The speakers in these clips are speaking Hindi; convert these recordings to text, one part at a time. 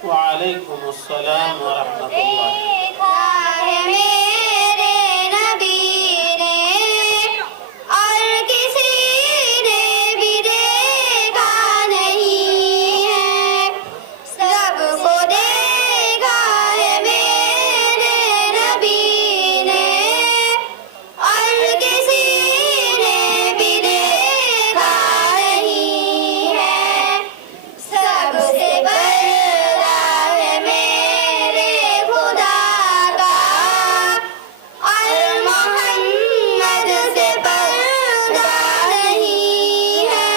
वालेकुम अस्सलाम व रहमतुल्लाह। देखा है मेरे नबी ने और किसी ने भी देखा नहीं है। सबको देखा है मेरे नबी ने और किसी ने भी देखा नहीं है। सबसे बड़ा है मेरे खुदा का और मोहम्मद से पर्दा नहीं है।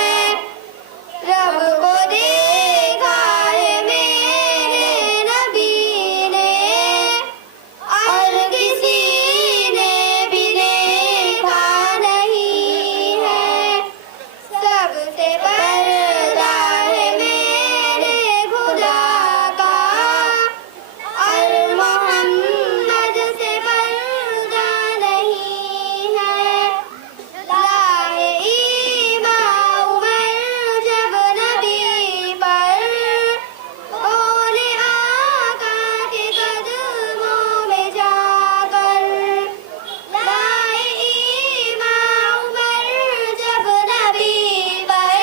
रब को देखा है मेरे नबी ने और किसी ने भी देखा नहीं है। सबसे पर्दा है मेरे खुदा का और मोहम्मद से पर्दा नहीं है। लाए ईमान उमर जब नबी पर बोले आका के कदमों में जाकर। लाए ईमान उमर जब नबी पर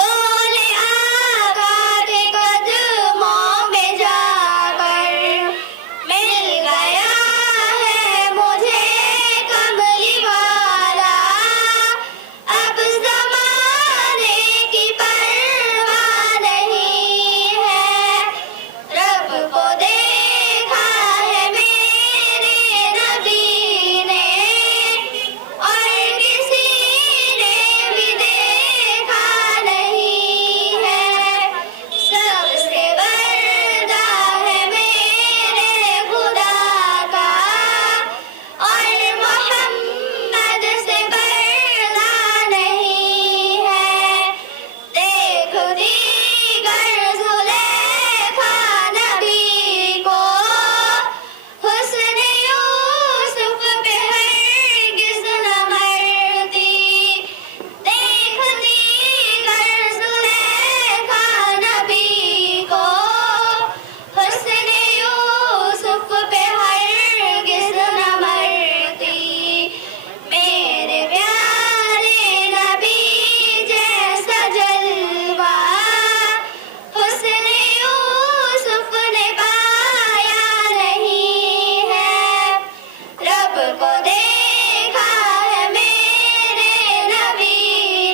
बोले आका के कदमों में जाकर। मिल गया है मुझे कमली वाला, अब ज़माने की परवाह नहीं है। रब को देखा है मेरे नबी ने और किसी ने भी देखा नहीं है। सबसे बड़ा है मेरे खुदा का और मोहम्मद से पर्दा नहीं है। देख दीगर ज़ुलेखा नबी को, हुस्न यूसुफ पे हरगिज़ न मरती। देख दीगर ज़ुलेखा नबी को, हुस्न यूसुफ पे हरगिज़ न मरती। मेरे प्यारे नबी जैसा जलवा हुस्न यूसुफ ने पाया नहीं है। रब को देखा है मेरे नबी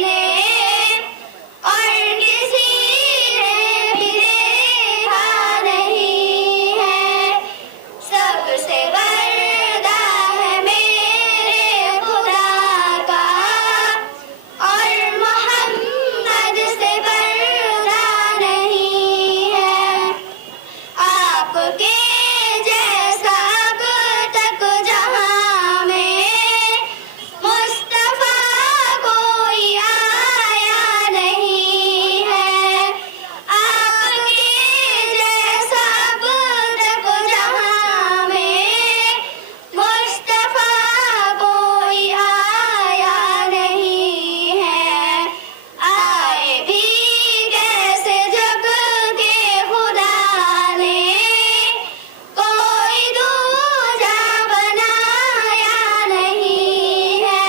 ने और किसी ने भी देखा नहीं है। सबसे बड़ा है मेरे खुदा का और मोहम्मद से पर्दा नहीं है। आपके जैसा अब तक जहां में मुस्तफा कोई आया नहीं है। आपके जैसा अब तक जहां में मुस्तफा कोई आया नहीं है। आए भी कैसे जब के खुदा ने कोई दूजा बनाया नहीं है।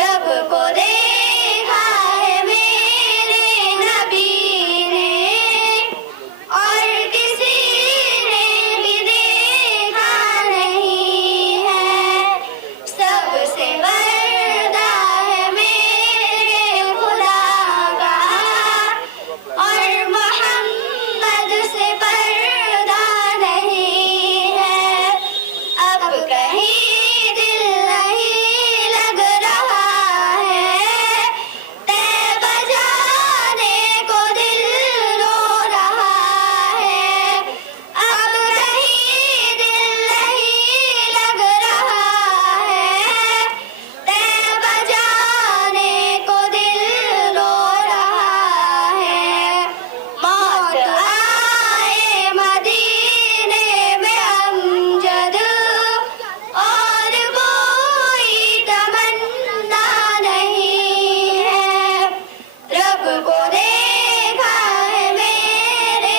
रब को देखा है मेरे नबी ने और किसी ने भी देखा नहीं है। सबसे बड़ा है मेरे खुदा का और मोहम्मद से पर्दा नहीं है। अब कहीं दिल नहीं लग रहा है, तैबा जाने को दिल रो रहा है। अब कहीं दिल नहीं लग रहा है, तैबा जाने को दिल रो रहा है। मौत आए मदीने में अमजद और कोई तमन्ना नहीं है। रब को देखा है मेरे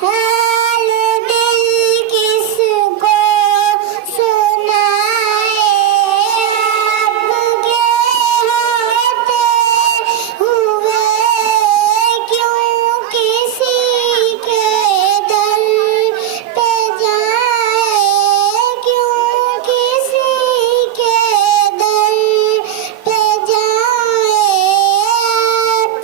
हाल दिल किसको सुनाए आपके होते हुए क्यों किसी के दिल पे जाए क्यों किसी के दिल पे जाए आप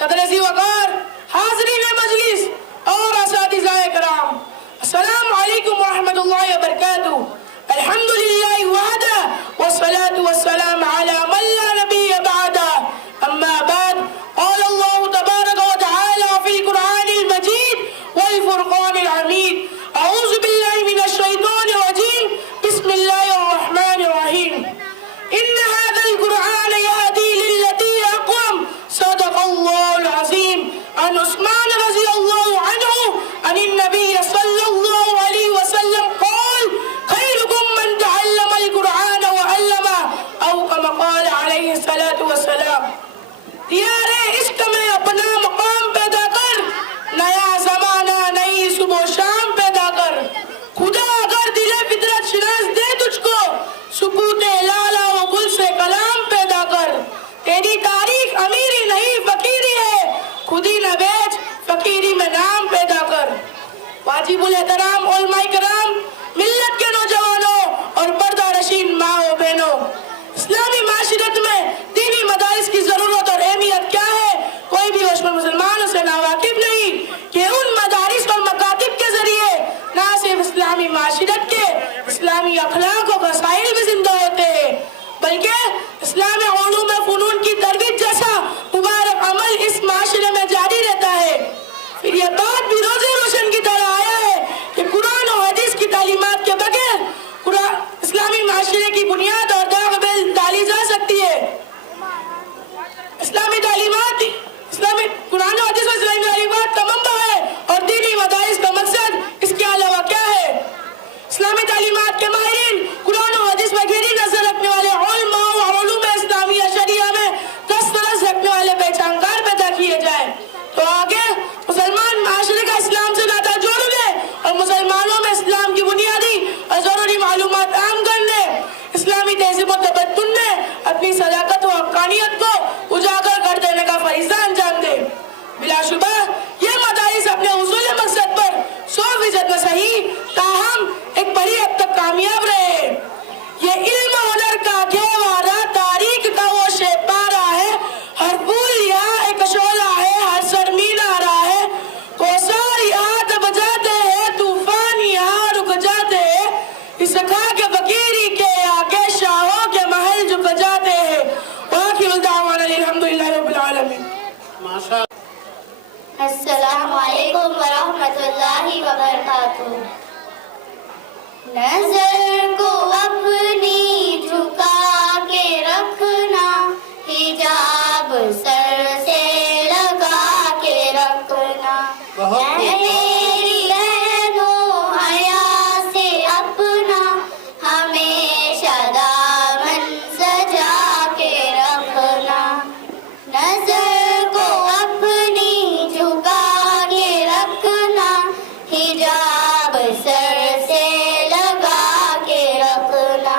सदर-ए वक़ार, हाज़रीन मजलिस और असातिज़ाए कराम, अस्सलामु अलैकुम व रहमतुल्लाहि व बरकातुहू। अल्हम्दुलिल्लाहि वहदा वस्सलातु वस्सलामु अला मन ला नबिय्य बअदा। अम्मा बाद, क़ाल अल्लाहु तबारक व तआला फ़िल क़ुरआनिल मजीद वल फ़ुरक़ानिल हमीद। अऊज़ु बिल्लाहि मिनश शैतानिर रजीम। बिस्मिल्लाहिर रहमानिर रहीम। इन्न हाज़ल क़ुरआन यहदी लिल्लती अक़वम। सदक़ल्लाहुल अज़ीम। अन उस्मान रज़ियल्लाहु अन्हु अनिन नबी सल्लल्लाहु अलैहि वसल्लम क़ाल खैरुकुम मन तअल्लमल क़ुरआन व अल्लमा औ कमा क़ाल अलैहि सलातु वस्सलाम। यारे इश्क में अपना मकाम पैदा कर, नया ज़माना नई सुबह शाम पैदा कर। खुदा अगर दिले फितरत शिनास दे तुझको, सुकूते लाला व गुल से कलाम पैदा कर। तेरी तारीख अमीरी नहीं फकीरी है, खुदी न बेच फकीरी में नाम पैदा कर। वाजिबुल एहतराम उलमाए कराम, मिल्लत के नौजवानों और पर्दा रशीन माओ बहनों, इस्लामी माशरत में दीनी मदारिस की जरूरत और अहमियत क्या है, कोई भी रोशन मुसलमान उसे नावाकिफ नहीं कि उन मदारिस और मकातिब के जरिए ना सिर्फ इस्लामी माशरत के इस्लामी अखलाक और वसाइल भी जिंदा होते हैं, बल्कि इस्लामी उलूम फ़ुनून की तरबियत जैसा मुबारक अमल इस माशरे में जारी रहता है। फिर यह बात भी रोज़े रोशन की तरह आया है कि कुरान और हदीस की तालीमात के बगैर इस्लामी माशरे की बुनियाद और दाग़ डाली जा सकती है। इस्लामी तालीमात, इस्लामी कुरान और हदीस में इस्लामी तालीमात का मंबा है और दीनी मदारिस का मकसद इसके अलावा क्या है? इस्लामी तालीमात के माहिरीन कुरान और हदीस पर गहरी नजर रखने वाले उलमा और उलूम इस्लामिया शरिया में दस्तरस रखने वाले पहचानकार पैदा किए जाए तो आगे मुसलमान माशरे का इस्लाम से नाता जोड़ने और मुसलमानों में इस्लाम की बुनियादी और जरूरी मालूमात आम करने, इस्लामी तहज़ीब और तबद्दुन में अपनी सदाकत और हक़ानियत को उजागर कर देने का फरीज़ा अंजाम दे। बिलाशुबा ये मदारिस अपने उसूल मकसद पर 100% में सही, ताहम एक बड़ी हद तक कामयाब रहे। ये इल्म हुनर का घेवारा, तारीख का वो शेपारा है, हर फूल यहाँ एक शोला है, हर सरमीना रहा है, कोसार यहाँ दब जाते हैं, तूफान यहाँ रुक जाते हैं, इस खा के फकीरी के आगे शाहों के महल झुक जाते हैं। वाखिर दावाना अल्हम्दुलिल्लाहि रब्बिल आलमीन। माशा अस्सलामु अलैकुम व रहमतुल्लाहि व बरकातुहू। नजर को अपनी झुका के रखना, हिजाब सर से लगा के रखना। मेरी बहनों हया से अपना हमेशा दामन सजा के रखना। नजर को अपनी झुका के रखना, हिजाब सर से लगा के रखना।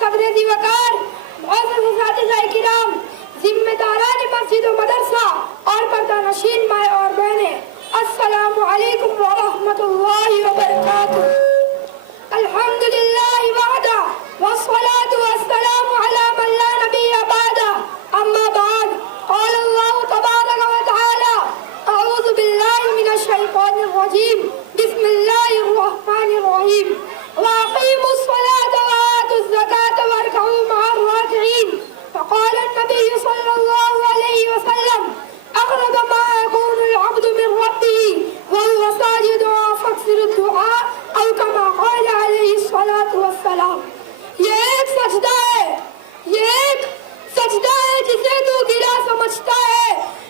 सदर वकार, किराम, जिम्मेदारान मस्जिद व मदरसा और पर्दानशीन माए और बहने, अस्सलामु अलैकुम व रहमतुल्लाहि व बरकातुहू। अल्हम्दुलिल्लाहि वहदा वस्सलातु वस्सलामु अला मन ला नबिय्य बअदा, अम्मा बाद, क़ाल अल्लाहु तबारक व तआला, अऊज़ु बिल्लाहि मिनश शैतानिर रजीम, बिस्मिल्लाहिर रहमानिर रहीम, व अक़ीमुस सलाता व आतुज़ ज़काता वरकऊ मअर राकिईन। फ़क़ाल अन्नबिय्यु सल्लल्लाहु अलैहि वसल्लम, अक़रब मा यकूनुल अब्दु मिन रब्बिही व हुवा साजिद फ़अक्सिरुद दुआ, औ कमा क़ाल अलैहि सलातु वस्सलाम। ये एक सजदा है, ये एक सजदा है जिसे तू गिला समझता है,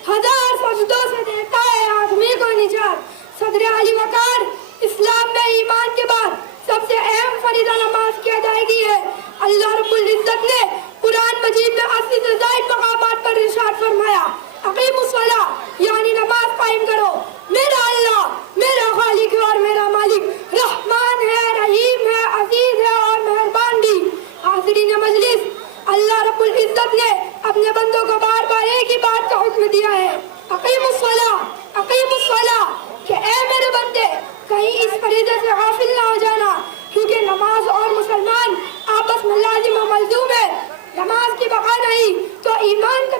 हजार सजदों से देता है आदमी को निजात। सदर अली वकार, इस्लाम में ईमान के बाद सबसे अहम फरीदा नमाज की अदायगी है। अल्लाह रब्बुल इज्जत ने कुरान मजीद में 80 से ज़ायद मकामात पर इरशाद फरमाया, अक़ीमुस सला, यानी नमाज कायम करो। मेरा अल्लाह, मेरा खालिक और मेरा मालिक रहमान है, रहीम है, अजीज है और मेहरबान भी। हाज़रीन मजलिस, अल्लाह रब्बुल इज्जत ने अपने बंदों को बार बार एक ही बात का हुक्म दिया है, अक़ीमुस सला, अक़ीमुस सला, कि ऐ मेरे बंदे, कहीं इस फरीदे से गाफिल ना हो जाना, क्योंकि नमाज और मुसलमान आपस में लाजिम और मलज़ूम है। नमाज की बका नहीं तो ईमान का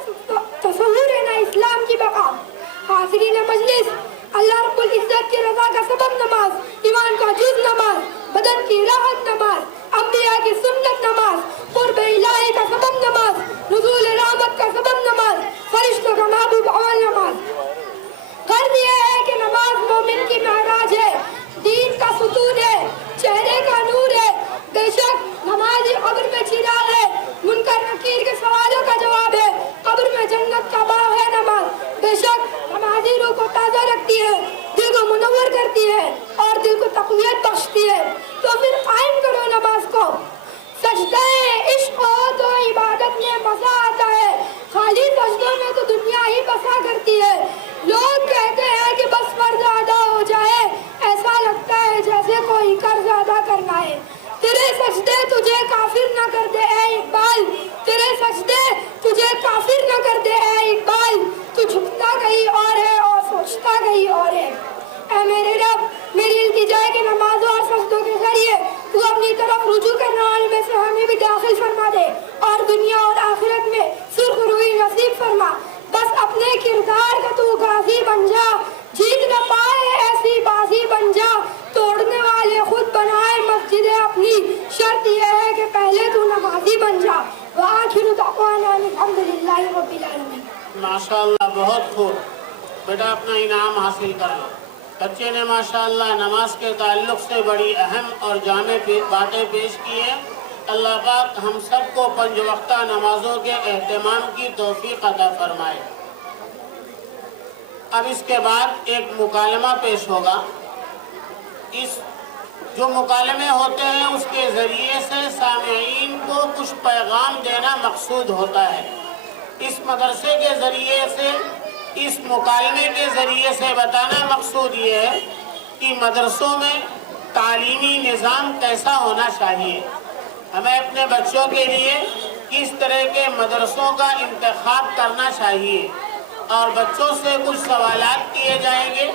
तसव्वुर है, ना इस्लाम की बका। हाज़रीन मजलिस, अल्लाह रब्बुल इज्जत की रज़ा का सबब नमाज, ईमान का जुज़ नमाज, बदन की राहत नमाज, अंबिया की सुन्नत नमाज, कुर्ब इलाही का सबब नमाज, नुज़ूल रहमत का सबब नमाज, फरिश्तों का महबूब और नमाज। गर्द ये है कि नमाज मोमिन की महराज है, दीन का सुतून है, चेहरे का नूर है। बेशक नमाज़ी कब्र में चिराग है, मुनकर नकीर के सवालों का जवाब है, कब्र में जन्नत का बाग है नमाज। बेशक नमाज़ी रूह को ताज़ा रखती है, दिल को मुनव्वर करती है और दिल को तक़वियत बख्शती है। तो फिर कायम करो नमाज को। सजदा-ए इश्क हो तो इबादत में मज़ा आता है, खाली सजदों में तो दुनिया ही बसा करती है। लोग कहते हैं कि बस फर्ज अदा हो जाए, ऐसा लगता है जैसे कोई कर्ज अदा करना है। तेरे सजदे तुझे काफिर न कर दे ऐ इकबाल, तेरे सजदे तुझे काफिर न कर दे ऐ इकबाल, तू झुकता कहीं और है और सोचता कहीं और है। ऐ मेरे रब, मेरी इल्तिजा है कि नमाज़ों और सजदों के जरिए तू अपनी तरफ रुजू करने वाले में से हमें भी दाखिल फरमा दे और दुनिया और आखिरत में सुरखरुई नसीब फरमा। बस अपने किरदार का तू गाजी बन जा, जीत न पाए ऐसी बाजी बन जा, तोड़ने वाले खुद बनाए मस्जिदें अपनी, शर्त यह है कि पहले तू नमाजी बन जा। व आखिरु दअवाना अल्हम्दुलिल्लाहि रब्बिल आलमीन। माशाअल्लाह, बहुत खूब बेटा, अपना इनाम हासिल कर लो। बच्चे ने माशाअल्लाह नमाज के ताल्लुक से बड़ी अहम और जामे बातें पेश की हैं। अल्लाह पाक हम सबको 5 वक्ता नमाजों के एहतमाम की तौफीक अता फरमाए। अब इसके बाद एक मुकालमा पेश होगा। इस जो मुकालमे होते हैं उसके ज़रिए से सामईन को कुछ पैगाम देना मकसूद होता है। इस मदरसे के ज़रिए से, इस मुकालमे के ज़रिए से बताना मकसूद ये है कि मदरसों में तालीमी निज़ाम कैसा होना चाहिए, हमें अपने बच्चों के लिए किस तरह के मदरसों का इंतखाब करना चाहिए। और बच्चों से कुछ सवालात किए जाएंगे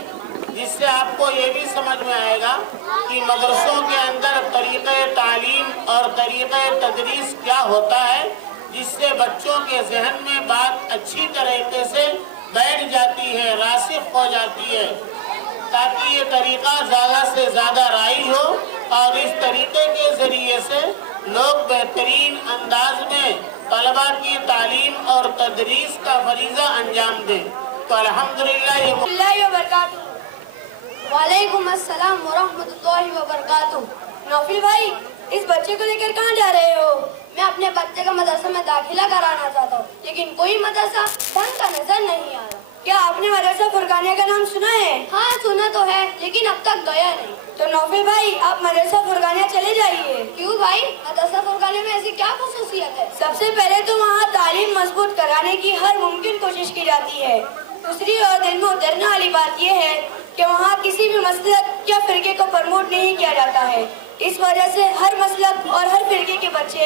जिससे आपको ये भी समझ में आएगा कि मदरसों के अंदर तरीक़े तालीम और तरीक़े तदरीस क्या होता है, जिससे बच्चों के जहन में बात अच्छी तरीके से बैठ जाती है, रासिख हो जाती है, ताकि ये तरीक़ा ज़्यादा से ज़्यादा राइज हो और इस तरीक़े के ज़रिए से लोग बेहतरीन अंदाज में तलबा की तालीम और तदरीस का फरीज़ा अंजाम दें। तो अल्हम्दुलिल्लाह। वालेकुम अस्सलाम व रहमतुल्लाहि व बरकातुहू। नौफिल भाई, इस बच्चे को लेकर कहाँ जा रहे हो? मैं अपने बच्चे का मदरसा में दाखिला कराना चाहता हूँ, लेकिन कोई मदरसा ढंग का नजर नहीं आ रहा। क्या आपने मदरसा फुरकानिया का नाम सुना है? हाँ सुना तो है, लेकिन अब तक गया नहीं। तो नौफिल भाई, आप मदरसा फुरकानिया चले जाइए। क्यों भाई, मदरसा फुरकानिया में ऐसी क्या खुसूसियत है? सबसे पहले तो वहाँ तालीम मजबूत कराने की हर मुमकिन कोशिश की जाती है। दूसरी और दिल में उतरने वाली बात यह है कि वहाँ किसी भी मसलक या फिरके को प्रमोट नहीं किया जाता है। इस वजह से हर मसलक और हर फिरके के बच्चे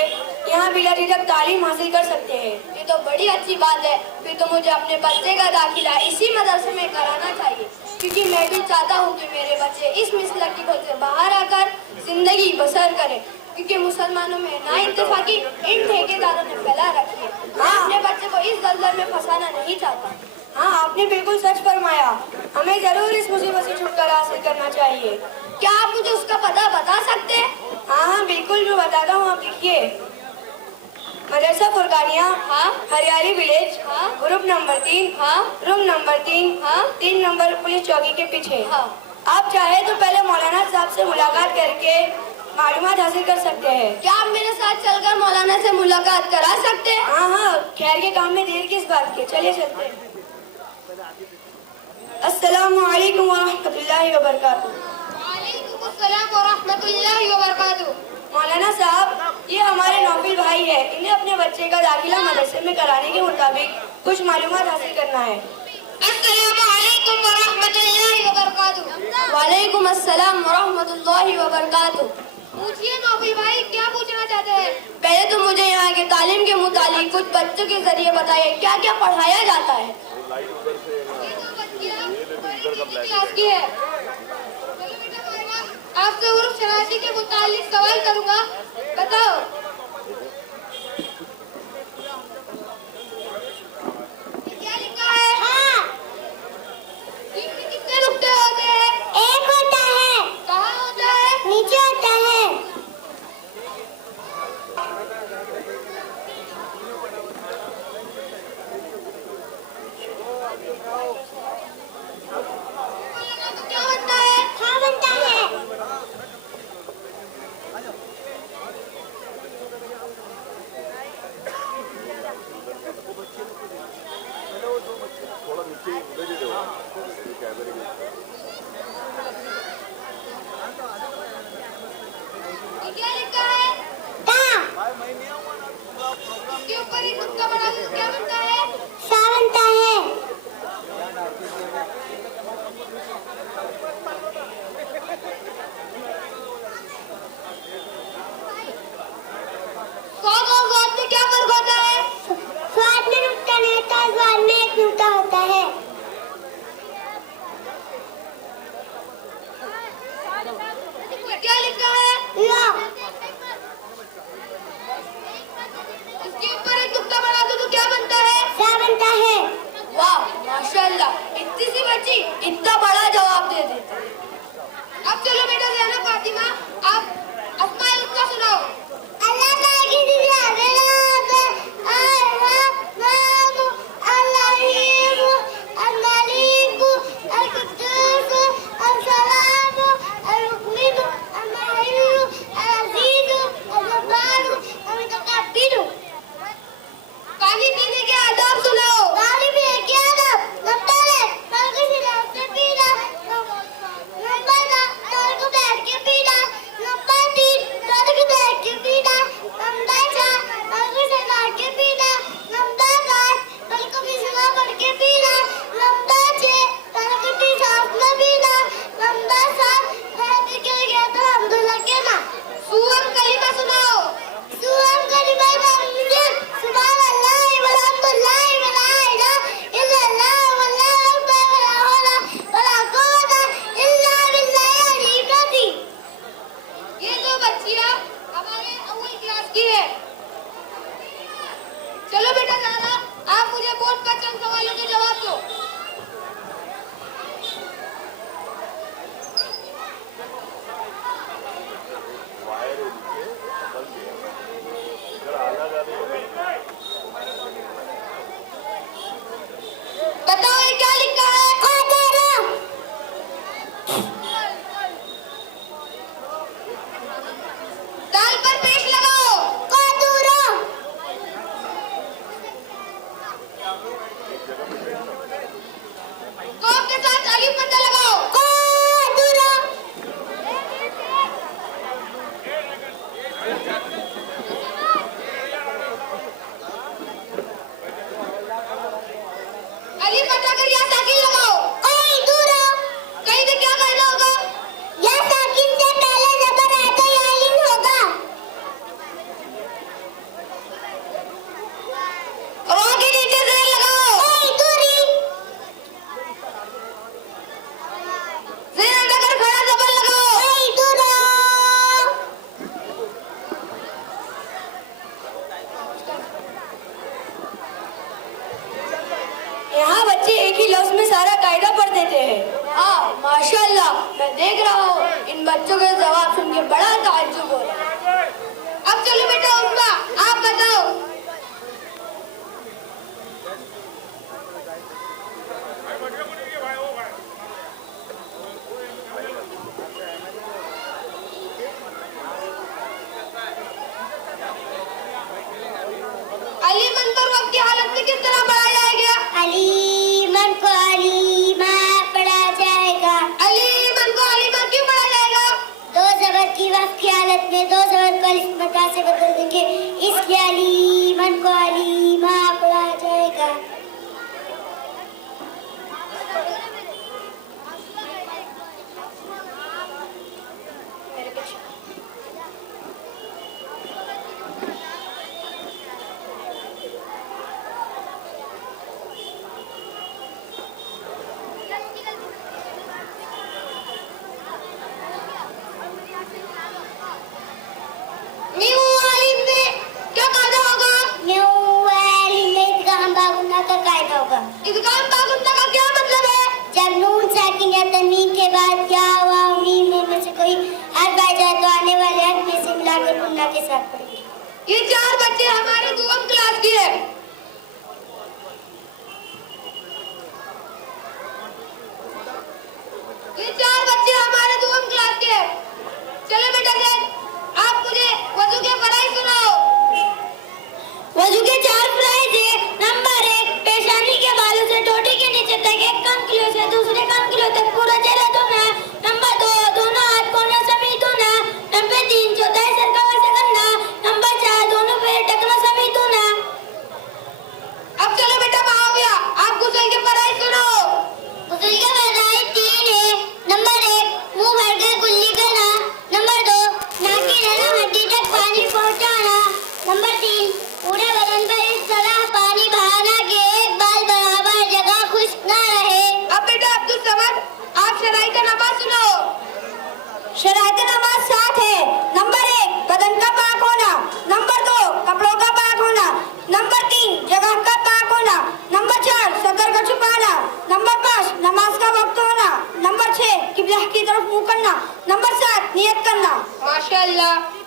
यहाँ बिला झिझक तालीम हासिल कर सकते हैं। ये तो बड़ी अच्छी बात है। फिर तो मुझे अपने बच्चे का दाखिला इसी मदरसे में कराना चाहिए, क्योंकि मैं भी चाहता हूँ कि मेरे बच्चे इस मसलक की खोज से बाहर आकर जिंदगी बसर करें, क्योंकि मुसलमानों में नाइंतफाकी इन ठेकेदारों ने फैला रखी है। मैं अपने बच्चे को इस दलदल में फंसाना नहीं चाहता। हाँ, आपने बिल्कुल सच फरमाया। हमें जरूर इस मुसीबत से छुटकारा हासिल करना चाहिए। क्या आप मुझे उसका पता बता सकते हैं? हाँ, बिल्कुल मैं बताता हूँ, आप लिखिए। मदरसा फुरकानिया, हाँ, हरियाली विलेज, हाँ, ग्रुप नंबर 3, हाँ, रूम नंबर 3, हाँ, 3 नंबर पुलिस चौकी के पीछे। हाँ, आप चाहे तो पहले मौलाना साहब से मुलाकात करके मालूमात हासिल कर सकते हैं। क्या आप मेरे साथ चलकर मौलाना से मुलाकात करा सकते हैं? हाँ हाँ, खैर के काम में देर किस बात की, चलिए चलते हैं। अस्सलामु अलैकुम वरहमतुल्लाहि वबरकातुहू। वालेकुम अस्सलाम वरहमतुल्लाहि वबरकातुहू। मौलाना साहब, ये हमारे नौफिल भाई है। इन्हें अपने बच्चे का दाखिला मदरसे में कराने के मुताबिक कुछ मालूमात हासिल करना है। अस्सलामु अलैकुम वरहमतुल्लाहि वबरकातुहू। वालेकुम अस्सलाम वरहमतुल्लाहि वबरकातुहू। पूछिए नौफिल भाई, क्या पूछना चाहते हैं? पहले तो मुझे यहाँ के तालीम के मुतालिक कुछ बच्चों के जरिए बताइए, क्या क्या पढ़ाया जाता है? ये तो बच्चियाँ बड़ी क्लास की है। चलो बेटा मारवा, आपसे उर्फ शनासी के मुतालिक सवाल करूंगा, बताओ। क्या लिखा है? हाँ। दिन में कितने नुक्ते होते हैं? एक होता है, कहाँ होता है? नीचे होता है। तो क्या बनता है? हाँ बनता है। ये क्या लिखा है? ता, इसके ऊपर एक नुक्ता बना दो तो क्या बनता है? सा बनता है। स्वाद और स्वाद में क्या फर्क होता है? स्वाद में नुक्ता नहीं होता, स्वाद में एक नुक्ता होता है। ये क्या लिखा है? लो, इसके ऊपर एक नुक्ता बना दो तो क्या बनता है? सा बनता है। वाह, माशाल्लाह, इतनी सी बच्ची इतना बड़ा जवाब दे देती है। अब चलो बेटा ज़ैनब फातिमा, आप अस्माए उसका सुनाओ। अल्लाह ताला की जिंदगी अल-रहीम, अल-मलीक, अल-कुद्दूस, अल-सलाम, अल-मुमिन, अल-मुहैमिन, अल-अज़ीज, अल-जब्बार, अल-मुतकब्बिर। पानी पीने के आदाब सुनाओ। पानी पीने के आदब, नफ्ताले, पानी से पीना। से बदल देंगे। इसके अली मन को अलीमा पड़ा जाएगा। इदगाम बागुंदा का क्या मतलब है? जब नून साकिन या तनवीन के बाद क्या हुआ में से कोई हर्फ आ जाए तो आने वाले हर्फ में से मिलाकर गुन्ना के साथ पढ़ेंगे। ये 4 बच्चे हमारे दुआम क्लास के हैं। ये 4 बच्चे हमारे दुआम क्लास के हैं। चलो बेटा जैद आप मुझे वजू के फराइज सुनाओ। वजू के 4 फराइज है। नंबर 1, पेशानी के बालों से टोटी के नीचे तक एक कंकलियों से दूसरे कंकलियों तक पूरा चेहरा धोना। नंबर 2, दोनों हाथ कोनों समेत धोना। नंबर 3, चौथाई सरकवा से करना। नंबर 4, दोनों पैर टखनों समेत धोना। अब चलो बेटा माविया आप गुस्ल के फराइज सुनाओ। गुस्ल के फराइज 3 है। नंबर 1, मुंह भरकर कुल्ली करना। नंबर 2, नाक की नरम हड्डी तक पानी पहुंचाना। नंबर 3, पूरे बदन पर इस तरह पानी बहाना कि एक बाल बराबर जगह खुश्क ना रहे। अब बेटा अब्दुल समद आप शराई का नमाज सुनाओ। शराई का नमाज 7 है। नंबर 1, बदन का पाक होना। नंबर 2, कपड़ों का पाक होना। नंबर 3, जगह का पाक होना। नंबर 4, सतर का छुपाना। नंबर 5, नमाज का वक्त होना। नंबर 6, किबला की तरफ मुंह करना। नंबर 7, नियत करना। माशाअल्लाह।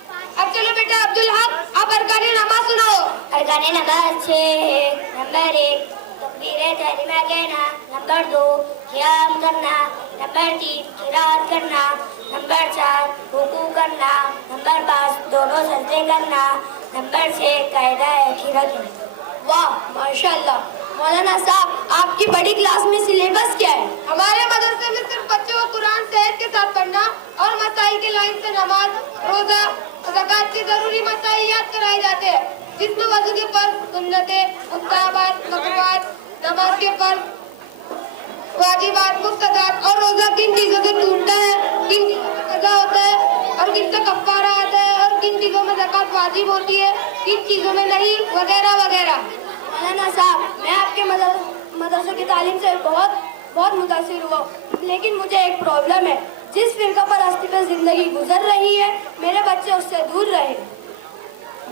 अब चलो बेटा अब्दुल हक आप अरकान नमाज सुनाओ। अरकान नमाज 6 है। नंबर 1, तकबीर तहरीमा कहना। नंबर 2, क़ियाम करना। नंबर 3, क़िराअत करना। नंबर 4, रुकू करना। नंबर 5, दोनों सजदे करना। नंबर 6, कायदा खीरा कहना। वाह माशाअल्लाह। मौलाना साहब आपकी बड़ी क्लास में सिलेबस क्या है? हमारे मदरसे में सिर्फ बच्चों को कुरान सेहत के साथ पढ़ना और मसाइल के लाइन से नमाज, रोजा, ज़कात के जरूरी मसाइल याद कराए जाते हैं, जिसमें वज़ू के फर्ज, सुन्नतें, मुस्ताहबात, मकरूहात, नमाज के फर्ज, वाजिबात, मुफ्तदात और रोजा किन चीजों से टूटता है, किन चीजों से कज़ा होता है और किन से कफ़ारा आता है और किन चीजों में ज़कात वाजिब होती है, किन चीजों में नहीं, वगैरह वगैरह। मौलाना साहब मैं आपके मदरसे की तालीम से बहुत मुतासिर हुआ, लेकिन मुझे एक प्रॉब्लम है। जिस फिरका परस्ती पे जिंदगी गुजर रही है मेरे बच्चे उससे दूर रहे।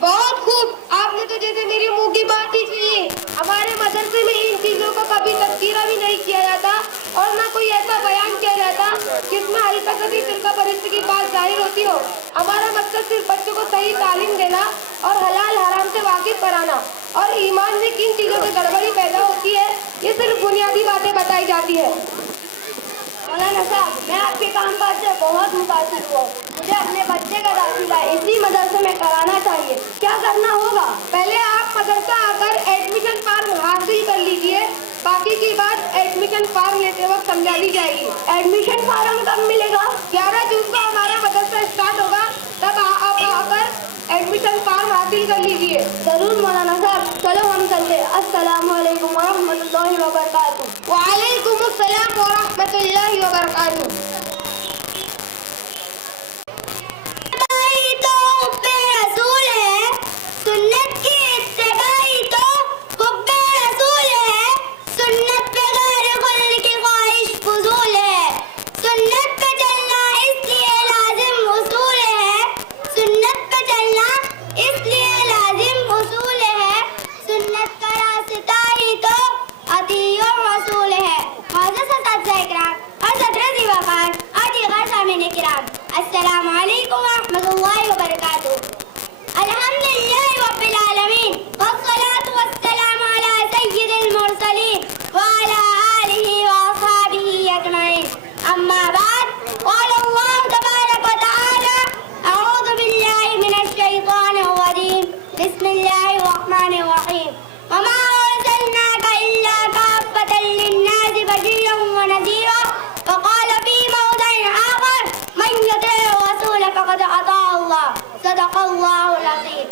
बहुत खूब, आपने तो जैसे मेरी मुंह की बात ही छीनी। हमारे मदरसे में इन चीजों का कभी तज़किरा भी नहीं किया जाता और ना कोई ऐसा बयान किया जाता जिसमें हल्का सा भी फिरका परस्ती की बात जाहिर होती हो। हमारा मकसद सिर्फ बच्चों को सही तालीम देना और हलाल हराम से वाकिफ कराना और ईमान में किन चीजों से गड़बड़ी पैदा होती है ये सिर्फ बुनियादी बातें बताई जाती है। मौलाना साहब मैं आपके काम काज से बहुत मुतासिर हुआ। मुझे अपने बच्चे का दाखिला इसी मदरसे में कराना चाहिए, क्या करना होगा? पहले आप मदरसा आकर एडमिशन फॉर्म हासिल कर लीजिए, बाकी की बात एडमिशन फॉर्म लेते वक्त समझा दी जाएगी। एडमिशन फॉर्म कब मिलेगा? 11 जून को हमारा मदरसा स्टार्ट होगा, तब आप आकर एडमिशन फॉर्म हासिल कर लीजिए। जरूर मौलाना साहब, चलो हम चलते। अस्सलामु अलैकुम व रहमतुल्लाहि व बरकातुहू। व अलैकुम अस्सलाम व रहमतुल्लाहि व बरकातुहू। अस्सलामु अलैकुम व रहमतुल्लाहि व बरकातुहू। अल्हम्दुलिल्लाहि रब्बिल आलमीन वस्सलातु वस्सलामु अला सय्यिदिल मुरसलीन व अला आलिहि व अस्हाबिहि अजमईन। अम्मा बाद, क़ाल अल्लाहु तबारक व तआला अऊज़ु बिल्लाहि मिनश शैतानिर रजीम। बिस्मिल्लाहिर रहमानिर रहीम। वमा अर्सलनाका इल्ला काफ़्फ़तल लिन्नासि बशीरन व नज़ीरा। वक़ाल फ़ी मौज़िअ आख़र मन युति'ir रसूल फ़क़द अता अल्लाह, सदक़ल्लाहुल अज़ीम।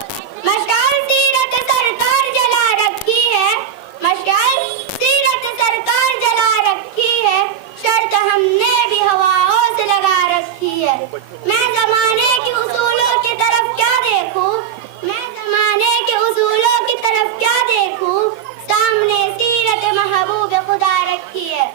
मशाल सीरत सरकार जला रखी है, मशाल सीरत सरकार जला रखी है, शर्त हमने भी हवाओं से लगा रखी है। मैं ज़माने के उसूलों की तरफ क्या देखूं, मैं ज़माने के उसूलों की तरफ क्या देखूं, सामने सीरत महबूब खुदा रखी है।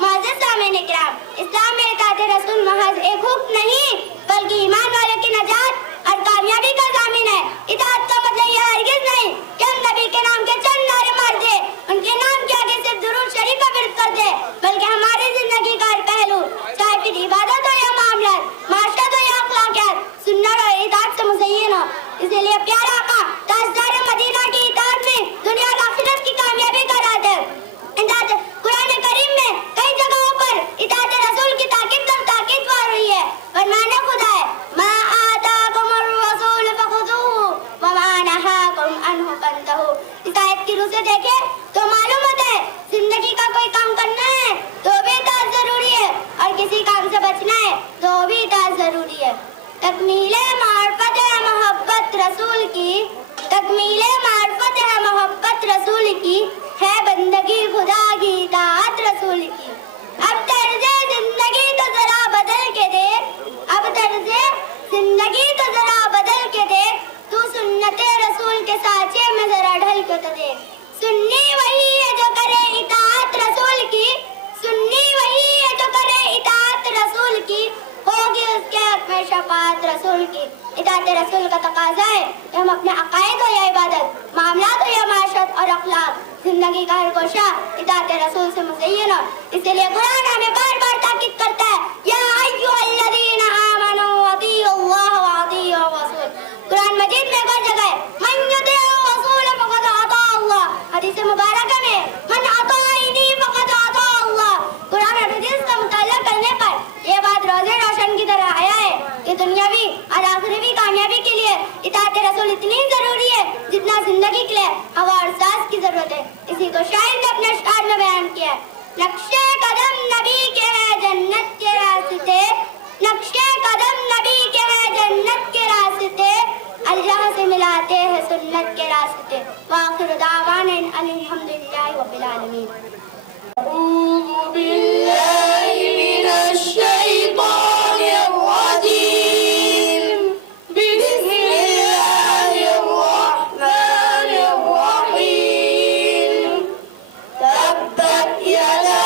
मुअज़्ज़ज़ सामीन इकराम, इस्लाम में इताअत रसूल महज एक हुक्म नहीं बल्कि ईमान वाले की नजात और कामयाबी का ज़ामिन है। इताअत का मतलब यह हरगिज़ नहीं कि हम नबी के नाम के चंद नारे मार दे, उनके नाम के आगे सिर्फ दुरूद शरीफ का विर्द कर दे, बल्कि हमारी जिंदगी का हर पहलू, चाहे फिर इबादत हो या मामलात, माशरत हो या अखलाकियात, सुन्नत और इताअत से मुज़य्यन हो। इसलिए प्यारा आका ताजदार मदीना की इताअत में दुनिया और आखिरत की कामयाबी का राज है। कुरान करीम में कई जगहों पर इताअत रसूल की ताकीद वार हुई है। फरमाने खुदा है, मा आताकुमुर रसूल फखुदूहु व मा नहाकुम अन्हु फंतहू। इस आयत की रूह से देखे तो मालूम होता है जिंदगी का कोई काम करना है तो भी इताअत जरूरी है और किसी काम से बचना है तो भी इताअत जरूरी है। तकमीले मारिफत है मोहब्बत रसूल की, तकमीले मारिफत है मोहब्बत रसूल की, है बंदगी खुदा की इताअत रसूल की। अब तर्ज़े जिंदगी तो जरा बदल के देख, अब तर्ज़े जिंदगी तो जरा बदल के देख, तू सुन्नते रसूल के साँचे में जरा ढल के तो देख। सुन्नी वही है जो करे इताअत रसूल की, सुन्नी वही है जो करे इताअत रसूल की, होगी उसके हक में शफाअत रसूल की। इताअत रसूल का तकाज़ा है कि हम अपने अक़ाइद हो या इबादत, मामलात हो या माशरत और अखलाक, जिंदगी का हर गोशा इताअत रसूल से मुज़य्यन हो। इसलिए कुरान हमें बार बार ताकीद करता है, या अय्युहल्लज़ीना आमनू अतीउल्लाह व अतीउर रसूल। कुरान मजीद में एक और जगह है, मन युतिउर रसूल फ़क़द अता अल्लाह। हदीस मुबारक में मन अताअनी फ़क़द अता अल्लाह। कुरान और हदीस का मुताला करने पर यह बात रोज़े रोशन की तरह आया है कि दुनियावी और आखिरवी कामयाबी के लिए इताअत रसूल इतनी जरूरी है जितना जिंदगी के लिए हवा और सांस की जरूरत है। इसी को शायर ने अपने अशआर में बयान किया है, नक्शे कदम नबी के है जन्नत के रास्ते, नक्शे कदम नबी के है जन्नत के रास्ते, अल्लाह से मिलाते हैं सुन्नत के रास्ते। वाखिर दावाना अल्हम्दुलिल्लाहि रब्बिल आलमीन। अऊज़ु बिल्लाहि मिनश शैतानिर रजीम, बिस्मिल्लाहिर रहमानिर रहीम, तब्बत यदा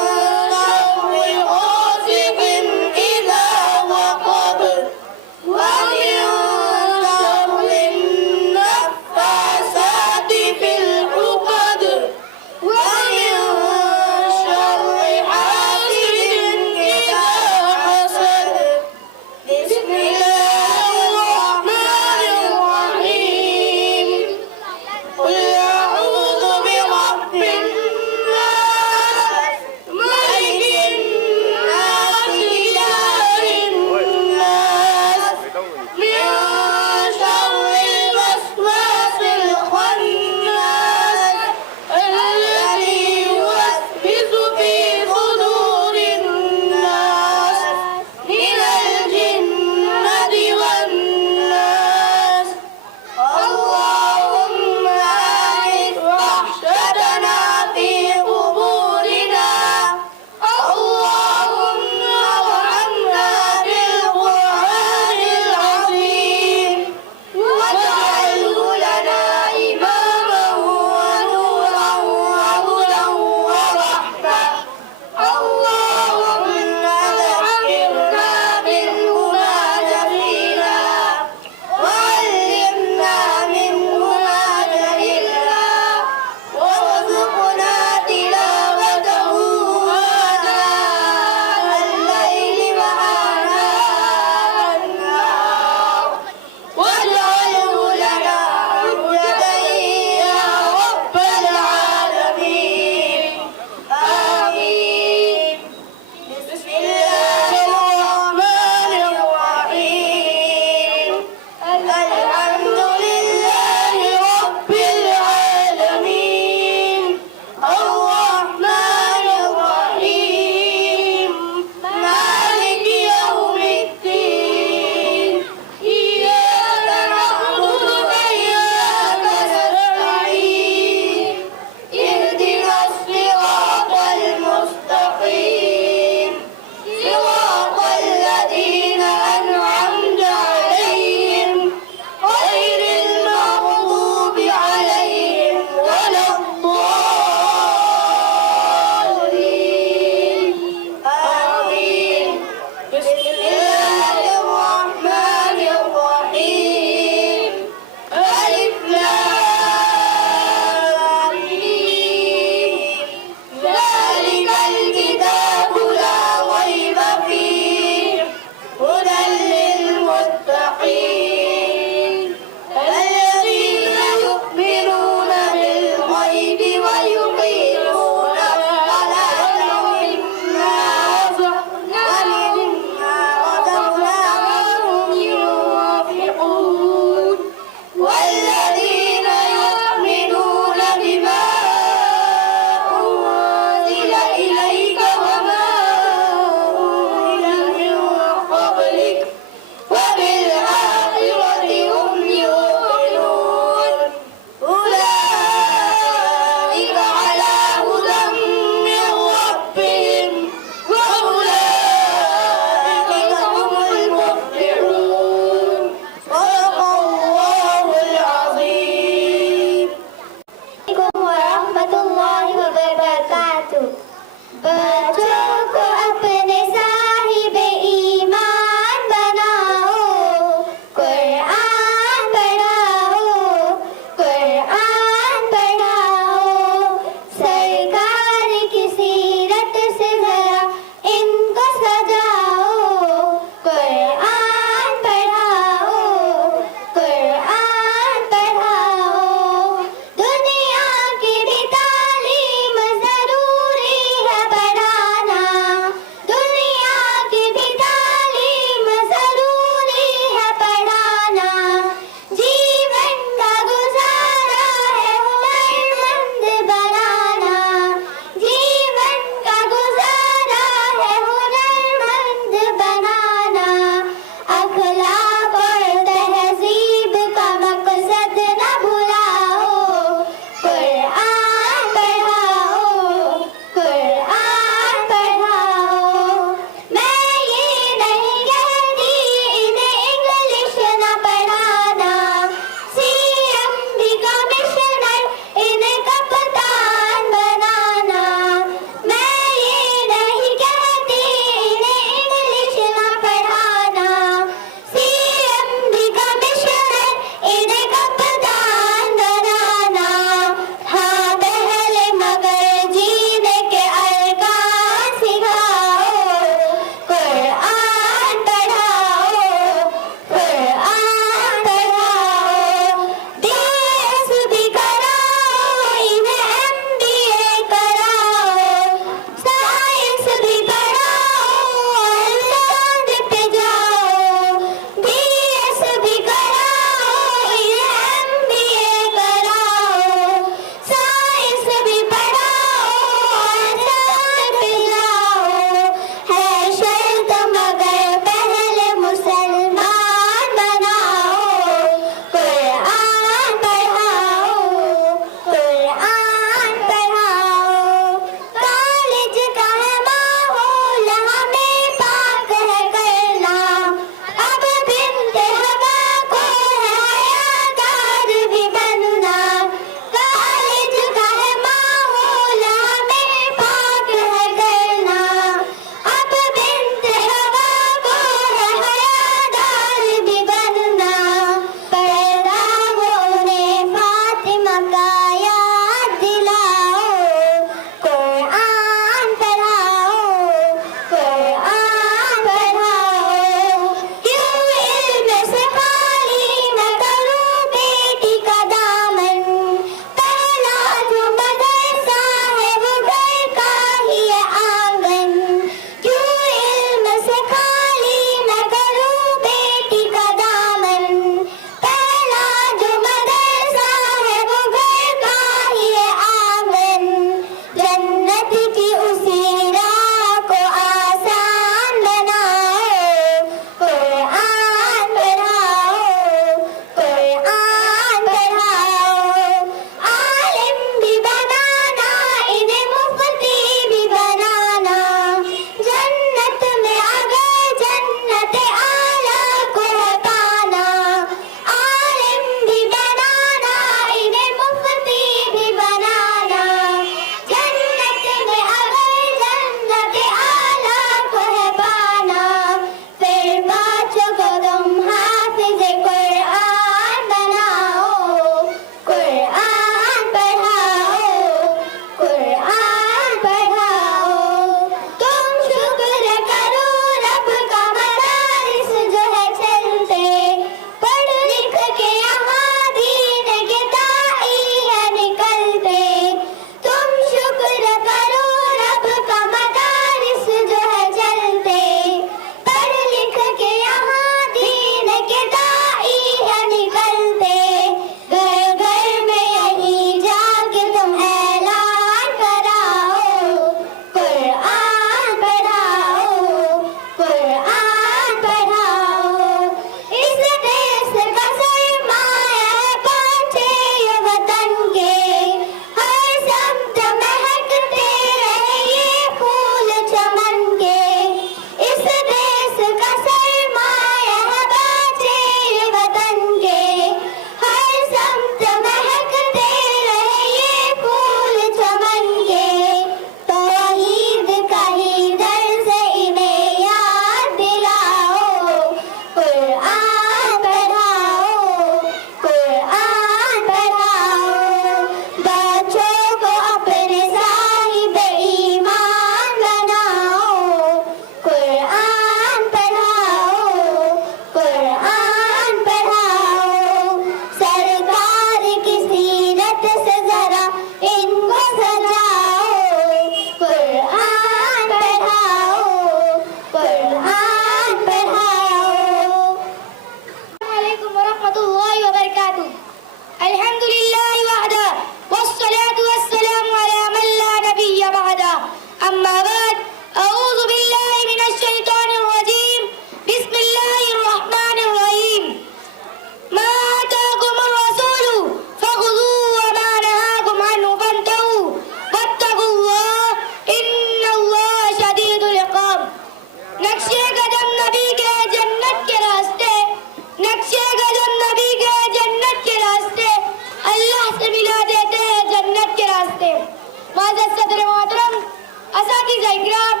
इकराम,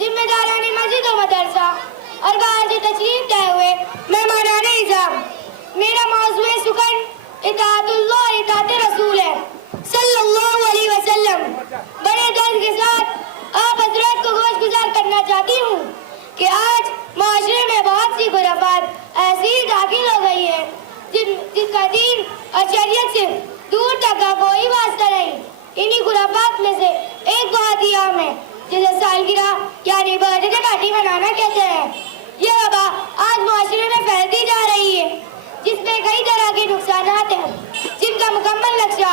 जिम्मेदारान मस्जिद व मदरसा और बाहर से तशरीफ लाए हुए मेहमानान इज़ाम, मेरा मौज़ूए सुखन इताअतुल्लाह और इताअत रसूल है सल्लल्लाहु अलैहि वसल्लम। बड़े दर्द के साथ आप हजरत को गोशगुजार करना चाहती हूँ कि आज माशरे में बहुत सी खुराफात ऐसी दाखिल हो गई है जिसका दीन और शरीयत से दूर तक का कोई वास्ता नहीं। इन्हीं खुराफात में से एक बहुत ही आम है जिसे सालगिरह यानी बर्थडे पार्टी मनाना कहते हैं। ये वबा आज माशरे में फैलती जा रही है जिसमें कई तरह के नुकसान हैं जिनका मुकम्मल नक्शा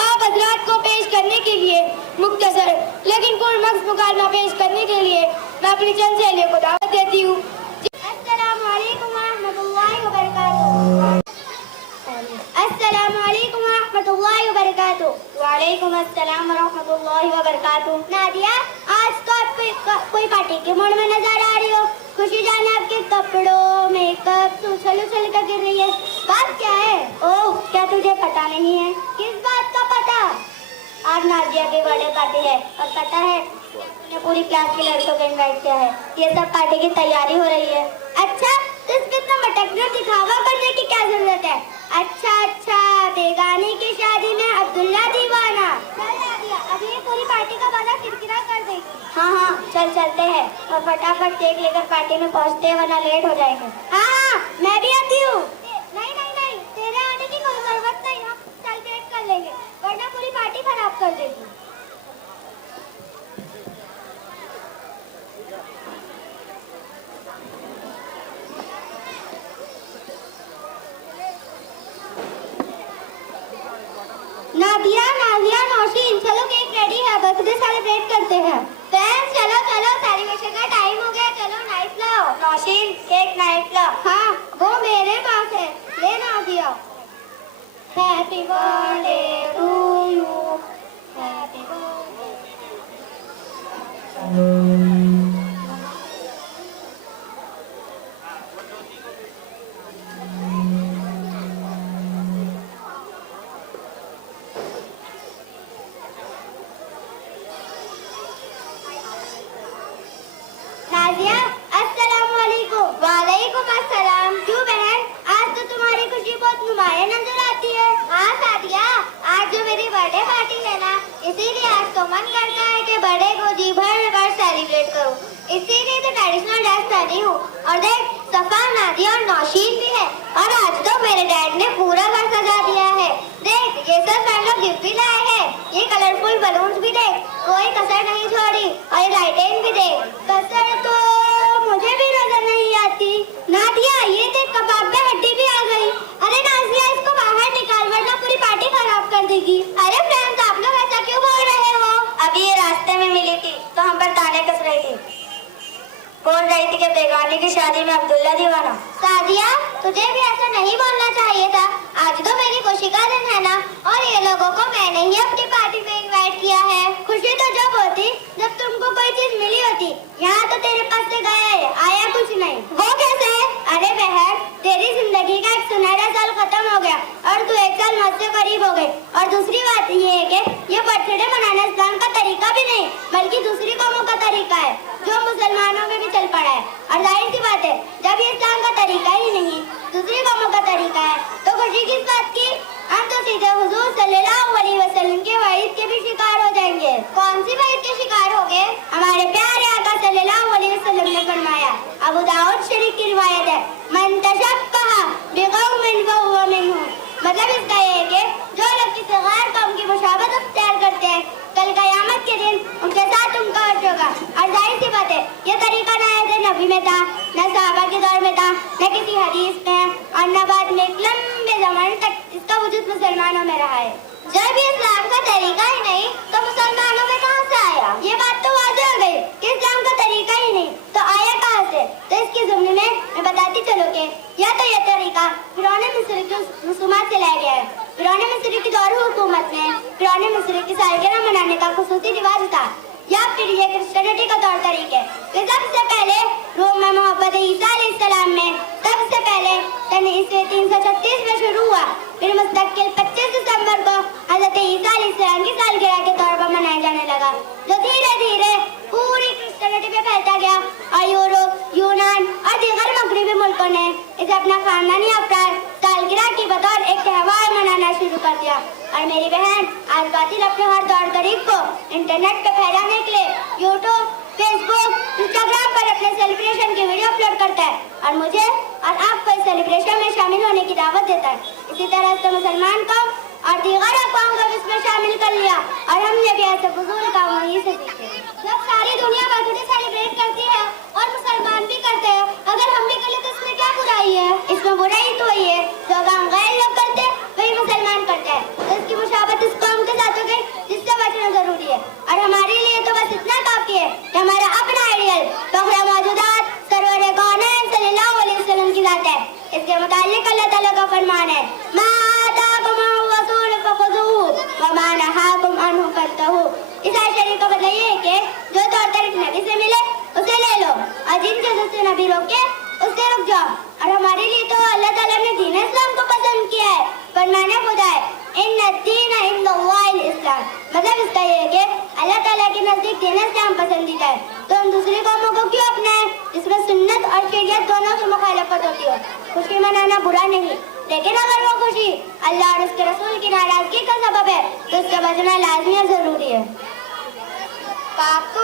आप हजरात को पेश करने के लिए मुख्तसर लेकिन पुरमग़ज़ मुकालमा पेश करने के लिए मैं अपनी चंद सहेलियों को दावत देती हूँ। अस्सलामु अलैकुम व रहमतुल्लाहि व बरकातुहू। अस्सलामु अलैकुम व रहमतुल्लाहि व बरकातुहू। वालेकुम अस्सलाम व रहमतुल्लाहि व बरकातुहू। नादिया, आज तो आप कोई पार्टी के मूड में नजर आ रही हो। खुशी जाने आपके कपड़ों मेकअप उछल उछल कर गिर रही है, बात क्या है? ओह, क्या तुझे पता नहीं है? किस बात का पता? आज नादिया की बर्थडे पार्टी है और पता है ने पूरी क्लास की लड़कियों को इनवाइट किया है। ये सब पार्टी की तैयारी हो रही है। अच्छा, तो इसमें इतना मटकना दिखावा करने की क्या जरूरत है? अच्छा, बेगानी की शादी में अब्दुल्ला दीवाना। अभी ये पूरी पार्टी का बाजा किरकिरा कर देगी। हाँ, चल चलते हैं और फटाफट केक लेकर पार्टी में पहुँचते हैं वरना लेट हो जाएंगे। हाँ, मैं भी आती हूँ। नहीं, तेरे आने की कोई जरूरत नहीं, हम चल केक कर लेंगे वरना पूरी पार्टी खराब कर देगी। नादिया, नौशीन, चलो केक रेडी है, बर्थडे सेलिब्रेट करते हैं। फ्रेंड्स, चलो सेलिब्रेशन का टाइम हो गया, चलो नाइफ लाओ। नौशीन, केक नाइफ लाओ। हाँ, वो मेरे पास है, ले Nadia. Happy birthday to you, happy birthday. वालेकुम अस्सलाम। क्यों बहन, आज तो तुम्हारी खुशी बहुत नुमाया नजर आती है। हाँ सादिया, आज जो मेरी बर्थडे पार्टी है ना, इसीलिए आज तो मन करता है कि बर्थडे को जी भर कर सेलिब्रेट करूं। इसीलिए तो ट्रेडिशनल ड्रेस पहनी हूँ। और देख, सफा, नादिया और नौशीन भी है। और आज तो मेरे डैड ने पूरा घर सजा दिया है। देख, ये सब फ्रेंड लोग गिफ्ट भी लाए हैं। ये कलरफुल बलून्स भी देख, कोई कसर नहीं छोड़ी। और ये लाइटें भी देख, कसर तो मुझे भी नजर नहीं आती। नादिया, ये देख, कबाब में हड्डी भी आ गई। अरे नाजिया, इसको बाहर निकाल वरना पूरी पार्टी खराब कर देगी। अरे फ्रेंड्स, आप लोग ऐसा क्यों बोल रहे हो? अभी ये रास्ते में मिली थी तो हम पर ताने कस रही थी। बोल रही थी कि बेगानी की शादी में अब्दुल्ला दीवाना। सादिया, तुझे भी ऐसा नहीं बोलना चाहिए था। आज तो मेरी खुशी का दिन है ना, और ये लोगों को मैंने ही अपनी पार्टी में इनवाइट किया है। खुशी तो जब होती जब तुमको कोई चीज मिली होती। यहाँ तो तेरे पास से गया है, आया कुछ नहीं। वो कैसे? अरे बहन, तेरी जिंदगी का एक सुनहरा साल खत्म हो गया और तू एक साल मुझसे करीब हो गई। और दूसरी बात ये है कि ये बर्थडे मनाना इस्लाम का तरीका भी नहीं बल्कि दूसरी कौमों का तरीका है जो मुसलमानों में भी चल पड़ा है। और जाहिर सी बात है, जब ये इस्लाम का तरीका ही नहीं दूसरी कौमों का तरीका है तो खुशी किस बात की? हम तो सीधे हुजूर सल्लल्लाहु अलैहि वसल्लम के वईद के भी शिकार हो जाएंगे। कौन सी वईद के शिकार होंगे? हमारे प्यारे आका सल्लल्लाहु अलैहि वसल्लम ने फरमाया, अबू दाऊद शरीफ की रिवायत है, मन तशब्बह बिक़ौमिन फहुवा मिनहुम। मतलब इसका ये है कि जो लोग किसी गैर कौम की मुशाबहत अख्तियार करते हैं, कल क़यामत के दिन उनके साथ उनका हश्र होगा। और जाहिर सी बात है, ये तरीका न ऐसे नबी में था, न सहाबा के दौर में था, न किसी हदीस में, और न बाद में एक लंबे ज़माने तक इसका वजूद मुसलमानों में रहा है। जब ये इस्लाम का तरीका ही नहीं तो मुसलमानों में कहाँ से आया? ये बात तो वाज़ेह हो गई कि इस्लाम का तरीका ही नहीं तो आया कहाँ से? तो इसके ज़िम्ने में मैं बताती चलूँ कि या तो ये तरीका फिरौन मिस्र के रसूमात से लाया गया है। फिरौन मिस्र की दौर हुकूमत में फिरौन मिस्र की सालगिरह मनाने का खुसूसी रिवाज था, या फिर ये क्रिश्चियनिटी का तौर तरीके। तो सबसे पहले रोम में मोहब्बत ईसा अलैहिस्सलाम में सबसे पहले सन ईस्वी 336 में शुरू हुआ। फिर मुस्तकिल 25 दिसंबर को हज़रत ईसा अलैहिस्सलाम की सालगिरह के तौर पर मनाया जाने लगा, जो धीरे धीरे पूरी क्रिश्चियनिटी पे फैलता गया और यूरोप, यूनान और दीगर मगरबी मुल्कों ने इसे अपना खानदानी अपराध सालगिरह की बतौर एक त्योहार मनाना शुरू कर दिया। और मेरी बहन, आज कातिल अपने हर दौर गरीब को इंटरनेट पे फैलाने के लिए यूट्यूब, फेसबुक, इंस्टाग्राम पर अपने सेलिब्रेशन की वीडियो अपलोड करता है और मुझे और आपको इस सेलिब्रेशन में शामिल होने की दावत देता है। इसी तरह से मुसलमान कौम और दीगर अक़वाम को इसमें शामिल कर लिया और हमने भी ऐसे फजूल काम वहीं से सीखे। जब सारी दुनिया बर्थडे सेलिब्रेट करती है और मुसलमान भी करते हैं, अगर हम भी करें तो इसमें क्या बुराई है? इसमें बुराई तो वही है जो काम गैर लोग करते हैं वही मुसलमान करते हैं। तो इसकी मुशाबत इस कौम के साथ हो गई जिससे बचना जरूरी है। और हमारे लिए तो बस इतना काफी है कि हमारा अपना आइडियल फखरे मौजूदात सरवर कौनैन सल्लल्लाहु अलैहि वसल्लम की जात है। इसके मुताल्लिक अल्लाह ताला का फरमान है, मा आताकुम रसूल फखुज़ूहु व मा नहाकुम अन्हु फंतहू। इस आयत शरीफ का मतलब ये है कि जो तौर तरीके नबी से मिले उसे ले लो और जिन चीजों से नबी रोके उससे रुक जाओ। और हमारे लिए तो अल्लाह ताला ने दीन इस्लाम को पसंद किया है। फरमाने खुदा है, इन्ना दीन इंदल्लाहिल इस्लाम। मतलब इसका ये है कि अल्लाह ताला के नजदीक दीन इस्लाम पसंदीदा है। तो हम दूसरी कौमों को क्यों अपनाएं जिसमें सुन्नत और शरीयत दोनों की मुखालफत होती हो? खुशी मनाना बुरा नहीं, लेकिन अगर वो खुशी अल्लाह और उसके रसूल की नाराजगी का सबब है तो उसका बचना लाजमी और जरूरी है। तो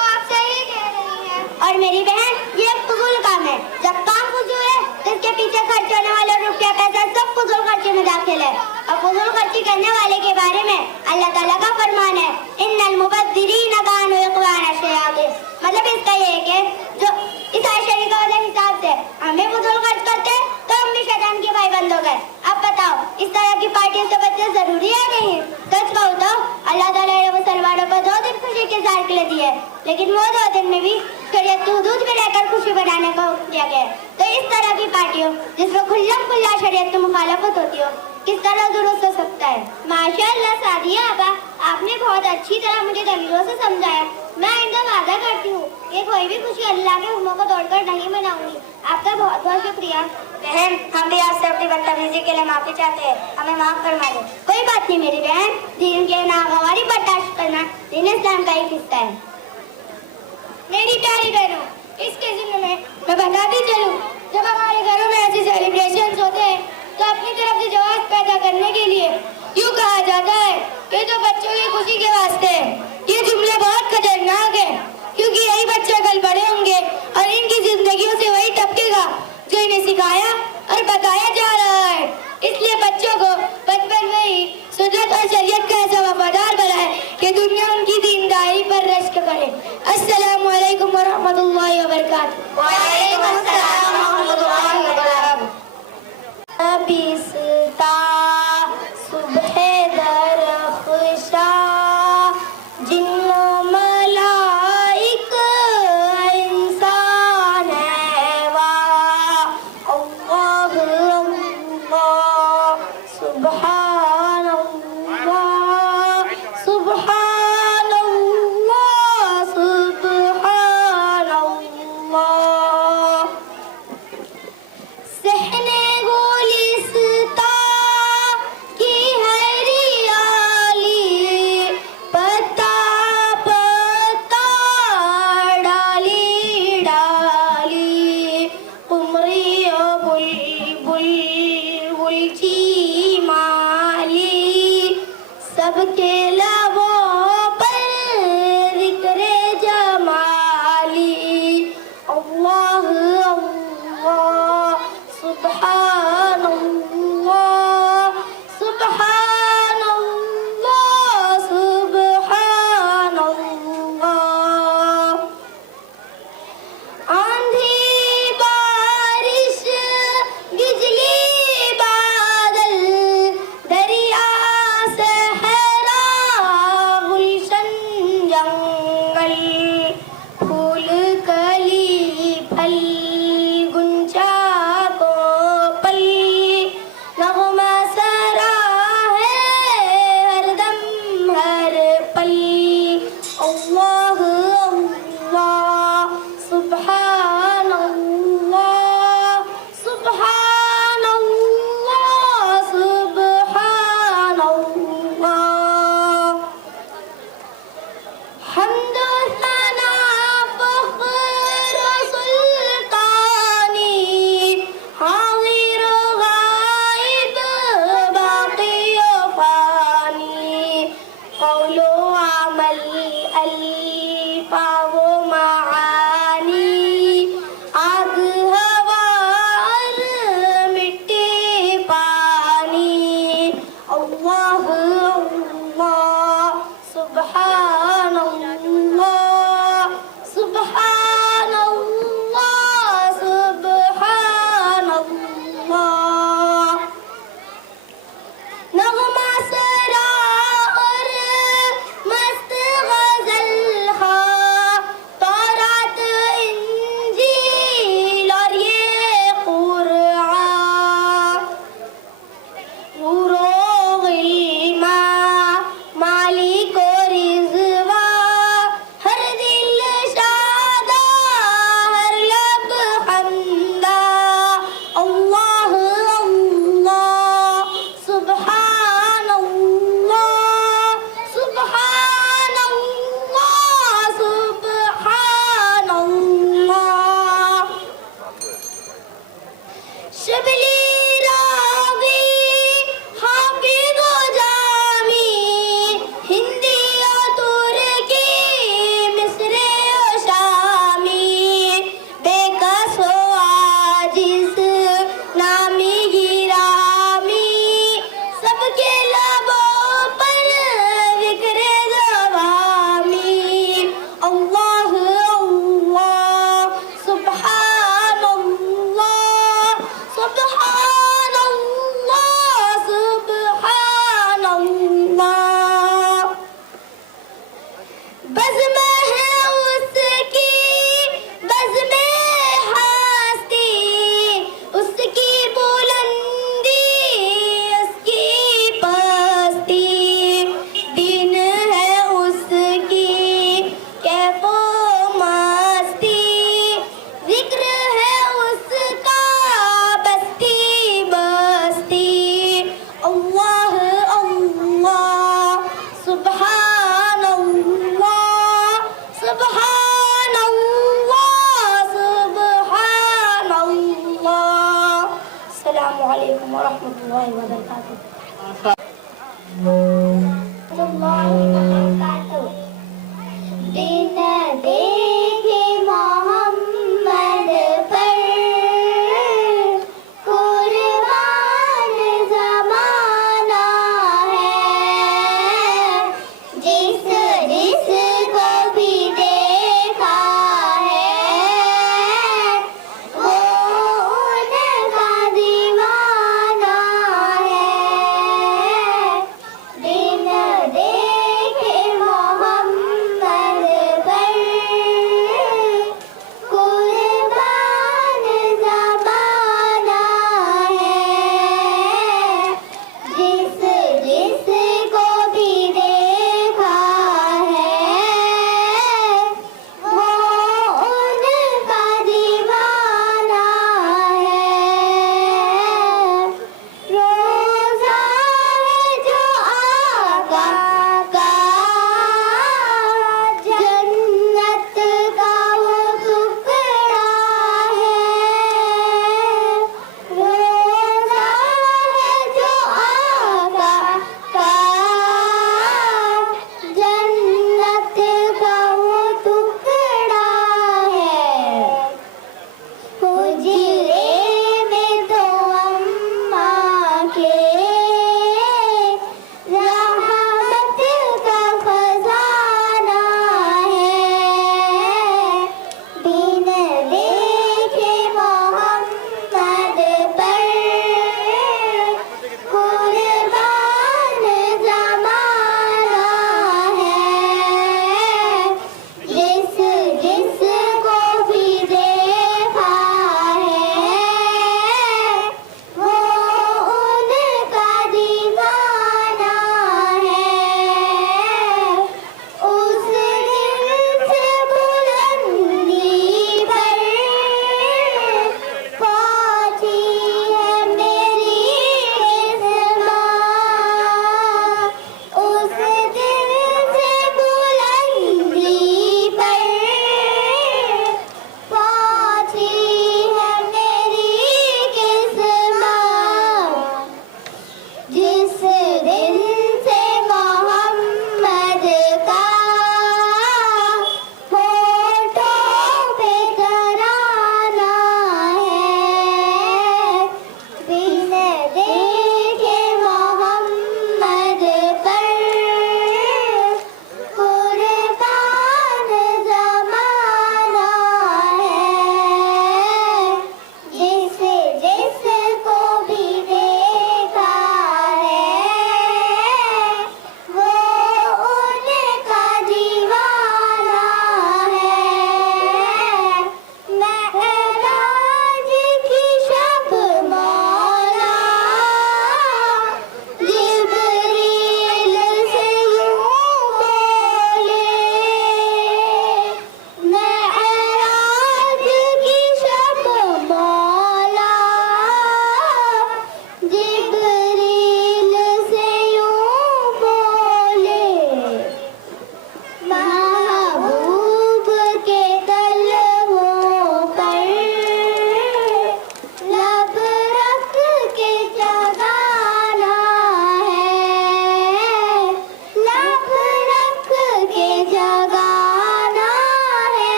आप सही कह रही हैं। और मेरी बहन, ये एक फजूल काम है। जब काम फजूल है तो इसके पीछे खर्च होने वाला रुपया पैसा सब फजूल खर्ची में दाखिल है। और फजूल खर्ची करने वाले के बारे में अल्लाह ताला का फरमान है, इन्नल मुबद्दिरीन कानू इख्वान अश-शयातीन। मतलब इसका ये है कि जो इस आयत शरीफ के हिसाब से हम भी फजूल खर्च करते हैं तो हम भी शैतान के भाईबंद हो गए। अब बताओ, इस तरह की पार्टियों से बचना जरूरी है नहीं? सच कहूँ तो अल्लाह ताला ने मुसलमानों को 2 दिन खुशी के इज़हार के लिए दिए, लेकिन वो 2 दिन में भी शरीयत की हुदूद में रहकर खुशी बनाने का हुक्म दिया गया। तो इस तरह की पार्टियों जिसमें खुल्लम खुल्ला शरीयत की मुखालफत होती हो किस तरह दुरुस्त हो सकता है? माशाअल्लाह सादिया आपा, आपने बहुत अच्छी तरह मुझे दलीलों से समझाया। मैं आइंदा वादा करती हूँ कि कोई भी खुशी अल्लाह के हुक्मों को तोड़कर नहीं मनाऊंगी। आपका बहुत बहुत शुक्रिया। बहन, हम भी आपसे अपनी बदतमीजी के लिए माफी चाहते हैं, हमें माफ फरमा दो। कोई बात नहीं मेरी बहन, दीन के नागवारी बर्दाश्त करना दीन इस्लाम का एक हिस्सा है। मेरी प्यारी बहनों, इसके जिम्मे में मैं बताती चलूं, जब हमारे घरों में ऐसे सेलिब्रेशन होते हैं तो अपनी तरफ से जवाब पैदा करने के लिए यूँ कहा जाता है कि तो बच्चों की खुशी के वास्ते। ये जुमले बहुत खतरनाक है क्योंकि यही बच्चे कल बड़े होंगे और इनकी जिंदगियों से वही टपकेगा जो इन्हें सिखाया और बताया जा रहा है। इसलिए बच्चों को बचपन में ही सुन्नत और शरीयत का ऐसा वफादार बनाए कि दुनिया उनकी दीनदारी पर रश्क करे। अस्सलामु अलैकुम वरहमतुल्लाहि वबरकातुहू। वालेकुम अस्सलाम वरहमतुल्लाहि वबरकातुहू। बिस्ता सुबह दरख्शा जिन्नो मलाइक इंसान है वाह अल्लाह अल्लाह सुभान अल्लाह सुभान अल्लाह सुभान अल्लाह। सहने गुलिस्ता की हरियाली पत्ता पत्ता डाली डाली उमरी बुलबुल बुलची माँ शबली रावी हाफिज जामी हिंदी और तुर्की मिस्री और शामी बेकस हो आजिज़ नामी गिरामी सबके लबों पर जिक्र ज़वामी अल्लाह अल्लाह सुब्हान अल्लाह सुब्हान अल्लाह सुब्हान अल्लाह बज़्म है उसकी बज़्म हस्ती उसकी बुलंदी उसकी पस्ती दिन है उसकी कैफो मस्ती जिक्र है उसका बस्ती बस्ती अल्लाह अल्लाह सुब्हान अल्लाह सुब्हान अल्लाह सुब्हान अल्लाह अस्सलामु अलैकुम व रहमतुल्लाहि व बरकातुहू बिन देखे मोहम्मद पर कुर्बान ज़माना है जिस जिसको भी देखा है वो उनका दीवाना है बिन देखे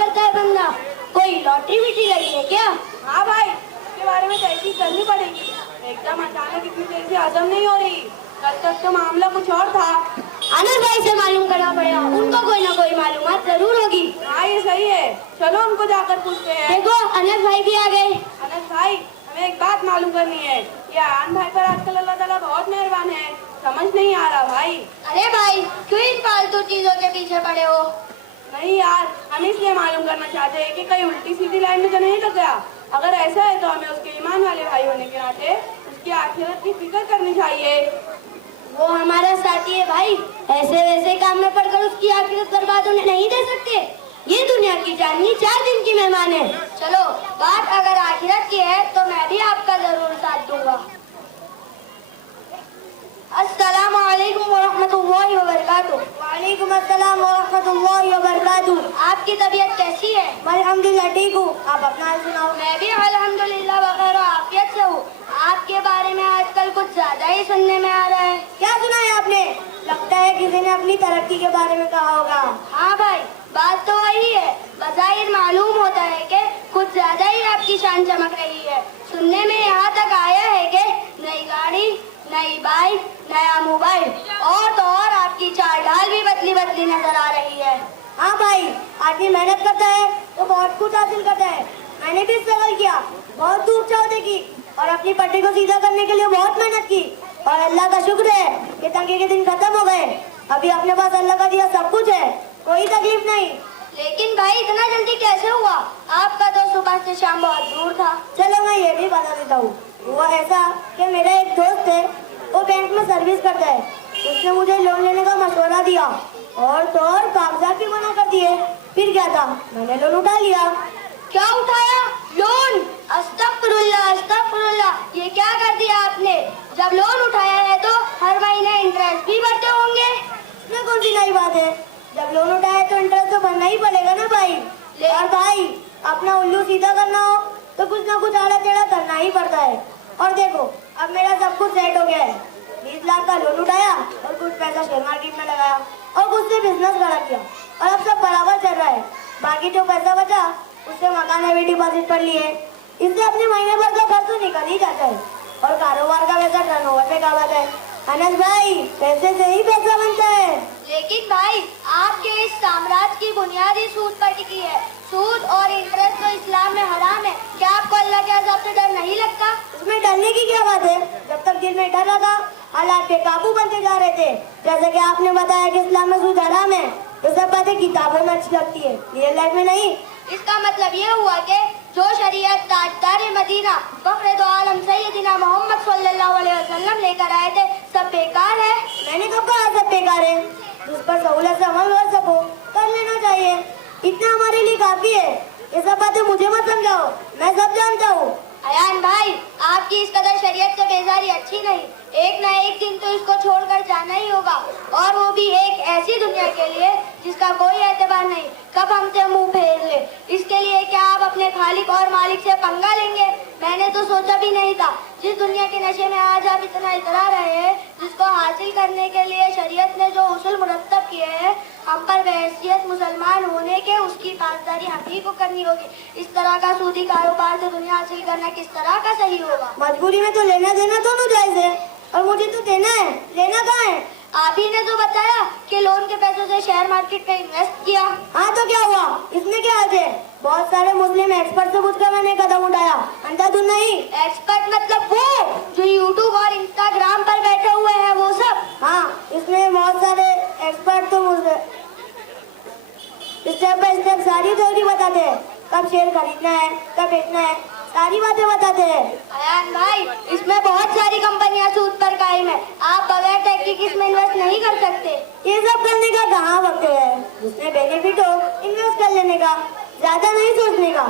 करता है बंदा? कोई लॉटरी विटरी लगी है क्या? हाँ भाई, इसके बारे में तहकीक करनी पड़ेगी। एकदम अचानक इतनी तेजी हजम नहीं हो रही। कल तक तो मामला कुछ और था। अनस भाई से मालूम करना पड़ेगा, उनको कोई ना कोई मालूमात जरूर होगी। हाँ ये सही है, चलो उनको जाकर पूछते हैं। देखो अनस भाई भी आ गए। अनस भाई, हमें एक बात मालूम करनी है। ये आन भाई पर आजकल अल्लाह ताला बहुत मेहरबान है, समझ नहीं आ रहा भाई। अरे भाई क्यों इन फालतू चीजों के पीछे पड़े हो? नहीं यार, हम इसलिए मालूम करना चाहते हैं कि कहीं उल्टी सीधी लाइन में तो नहीं लग गया। अगर ऐसा है तो हमें उसके ईमान वाले भाई होने के नाते उसकी आखिरत की फिक्र करनी चाहिए। वो हमारा साथी है भाई, ऐसे वैसे काम में पड़कर उसकी आखिरत बर्बाद होने नहीं दे सकते। ये दुनिया की चांदनी 4 दिन की मेहमान है। चलो बात अगर आखिरत की है तो मैं भी आपका जरूर साथ दूंगा। अस्सलाम वालेकुम वरहमतुल्लाहि वबरकातुहू। वालेकुम अस्सलाम वरहमतुल्लाहि वबरकातुहू। आपकी तबीयत कैसी है? मैं अल्हम्दुलिल्लाह ठीक हूँ, आप अपना हाल सुनाओ। मैं भी अल्हम्दुलिल्लाह बखैर और आफियत से हूँ। आपके बारे में आजकल कुछ ज्यादा ही सुनने में आ रहा है। क्या सुना है आपने? लगता है किसी ने अपनी तरक्की के बारे में कहा होगा। हाँ भाई, बात तो वही है। बज़ाहिर मालूम होता है कि कुछ ज्यादा ही आपकी शान चमक रही है। सुनने में यहाँ तक आया है कि नई गाड़ी, नई बाइक, नया मोबाइल और तो और आपकी चाल ढाल भी बदली बदली नजर आ रही है। हाँ भाई, आदमी मेहनत करता है तो बहुत कुछ हासिल करता है। मैंने भी स्ट्रगल किया, बहुत धूप छाँव देखी और अपनी पट्टी को सीधा करने के लिए बहुत मेहनत की। और अल्लाह का शुक्र है कि तंगे के दिन खत्म हो गए। अभी अपने पास अल्लाह का दिया सब कुछ है, कोई तकलीफ नहीं। लेकिन भाई इतना जल्दी कैसे हुआ? आपका तो सुबह से शाम बहुत दूर था। चलो मैं ये भी बता देता हूँ। हुआ ऐसा कि मेरा एक दोस्त है, वो बैंक में सर्विस करता है। उसने मुझे लोन लेने का मशवरा दिया और तो और कागजात भी मना कर दिए। फिर क्या था, मैंने लोन उठा लिया। क्या उठाया? लोन? अस्तगफिरुल्लाह अस्तगफिरुल्लाह, ये क्या कर दिया आपने? जब लोन उठाया है तो हर महीने इंटरेस्ट भी भरते होंगे। इसमें कौन सी नई बात है? जब लोन उठाया तो इंटरेस्ट तो भरना ही पड़ेगा ना भाई। और भाई, अपना उल्लू सीधा करना हो तो कुछ ना कुछ आड़ा टेढ़ा करना ही पड़ता है। और देखो, अब मेरा सब कुछ सेट हो गया है। 20 लाख का लोन उठाया और कुछ पैसा शेयर मार्केट में लगाया और कुछ से बिजनेस खड़ा किया और अब सब बराबर चल रहा है। बाकी जो पैसा बचा उससे मकान में भी डिपॉजिट कर लिए। इससे अपने महीने भर का खर्च तो निकल ही जाता है और कारोबार का पैसा टर्नओवर पे काबू है। अनस भाई, पैसे से ही पैसा बनता है। लेकिन भाई, आपके इस साम्राज्य की बुनियादी सूद पर टिकी है। सूद और इंटरेस्ट तो इस्लाम में हराम है। क्या आपको अल्लाह के अज़ाब से डर नहीं लगता? इसमें डरने की क्या बात है? जब तक दिल में डर लगा, हालात पे काबू बनते जा रहे थे। जैसे कि आपने बताया कि इस्लाम में सूद हराम है, ये सब बातें किताबों में अच्छी लगती है, रियल लाइफ में नहीं। इसका मतलब ये हुआ कि जो शरीयत ताजदार मदीना फखरे दो आलम सैयदना मोहम्मद सल्लल्लाहु अलैहि वसल्लम लेकर आए थे, सब बेकार है। मैंने कब कहा सब बेकार है? जिस पर सहूलत से अमल कर सको कर लेना चाहिए, इतना हमारे लिए काफी है। ये सब बातें मुझे मत समझाओ, मैं सब जानता हूँ। अयान भाई, आपकी इस कदर शरीयत से बेजारी अच्छी नहीं। एक ना एक दिन तो इसको छोड़कर जाना ही होगा, और वो भी एक ऐसी दुनिया के लिए जिसका कोई एतबार नहीं, कब हमसे मुंह फेर ले। इसके लिए क्या आप अपने खालिक और मालिक से पंगा लेंगे? मैंने तो सोचा भी नहीं था। जिस दुनिया के नशे में आज आप इतना इतरा रहे हैं, जिसको हासिल करने के लिए शरीयत ने जो उसूल मुरत्तब किए हैं, हम पर बहैसियत मुसलमान होने के उसकी पासदारी हम ही को करनी होगी। इस तरह का सूदी कारोबार से दुनिया हासिल करना किस तरह का सही होगा? मजबूरी में तो लेना देना दोनों जायज है, और मुझे तो देना है, लेना कहाँ है? आप ही ने तो बताया कि लोन के पैसों से शेयर मार्केट में इन्वेस्ट किया। हाँ तो क्या हुआ, इसमें क्या है? बहुत सारे मुस्लिम एक्सपर्ट से पूछकर मैंने कदम उठाया, अंधाधुन नहीं। एक्सपर्ट मतलब वो जो यूट्यूब और इंस्टाग्राम पर बैठे हुए हैं, वो सब? हाँ, इसमें बहुत सारे एक्सपर्ट तो मुझे स्टेप बाय स्टेप सारी थ्योरी बताते हैं, कब शेयर खरीदना है, कब बेचना है, सारी बातें बताते हैं। अयान भाई, इसमें बहुत सारी कंपनियां सूद पर कायम है, आप बगैर तहकीक इसमें इन्वेस्ट नहीं कर सकते। ये सब करने का कहाँ वक्त है? जिसमें बेनिफिट हो इन्वेस्ट कर लेने का, ज्यादा नहीं सोचने का।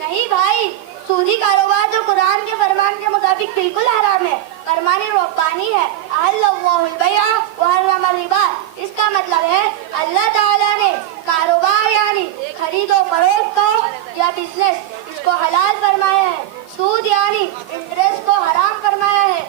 नहीं भाई, सूदी कारोबार जो कुरान के फरमान के मुताबिक बिल्कुल हराम है, फरमाने रब्बानी है, अहल्लल्लाहुल बैअ व हर्रम रिबा। इसका मतलब है अल्लाह ताला ने कारोबार यानी खरीदो फरोख्त को या बिजनेस, इसको हलाल फरमाया है। सूद यानी इंटरेस्ट को हराम फरमाया है।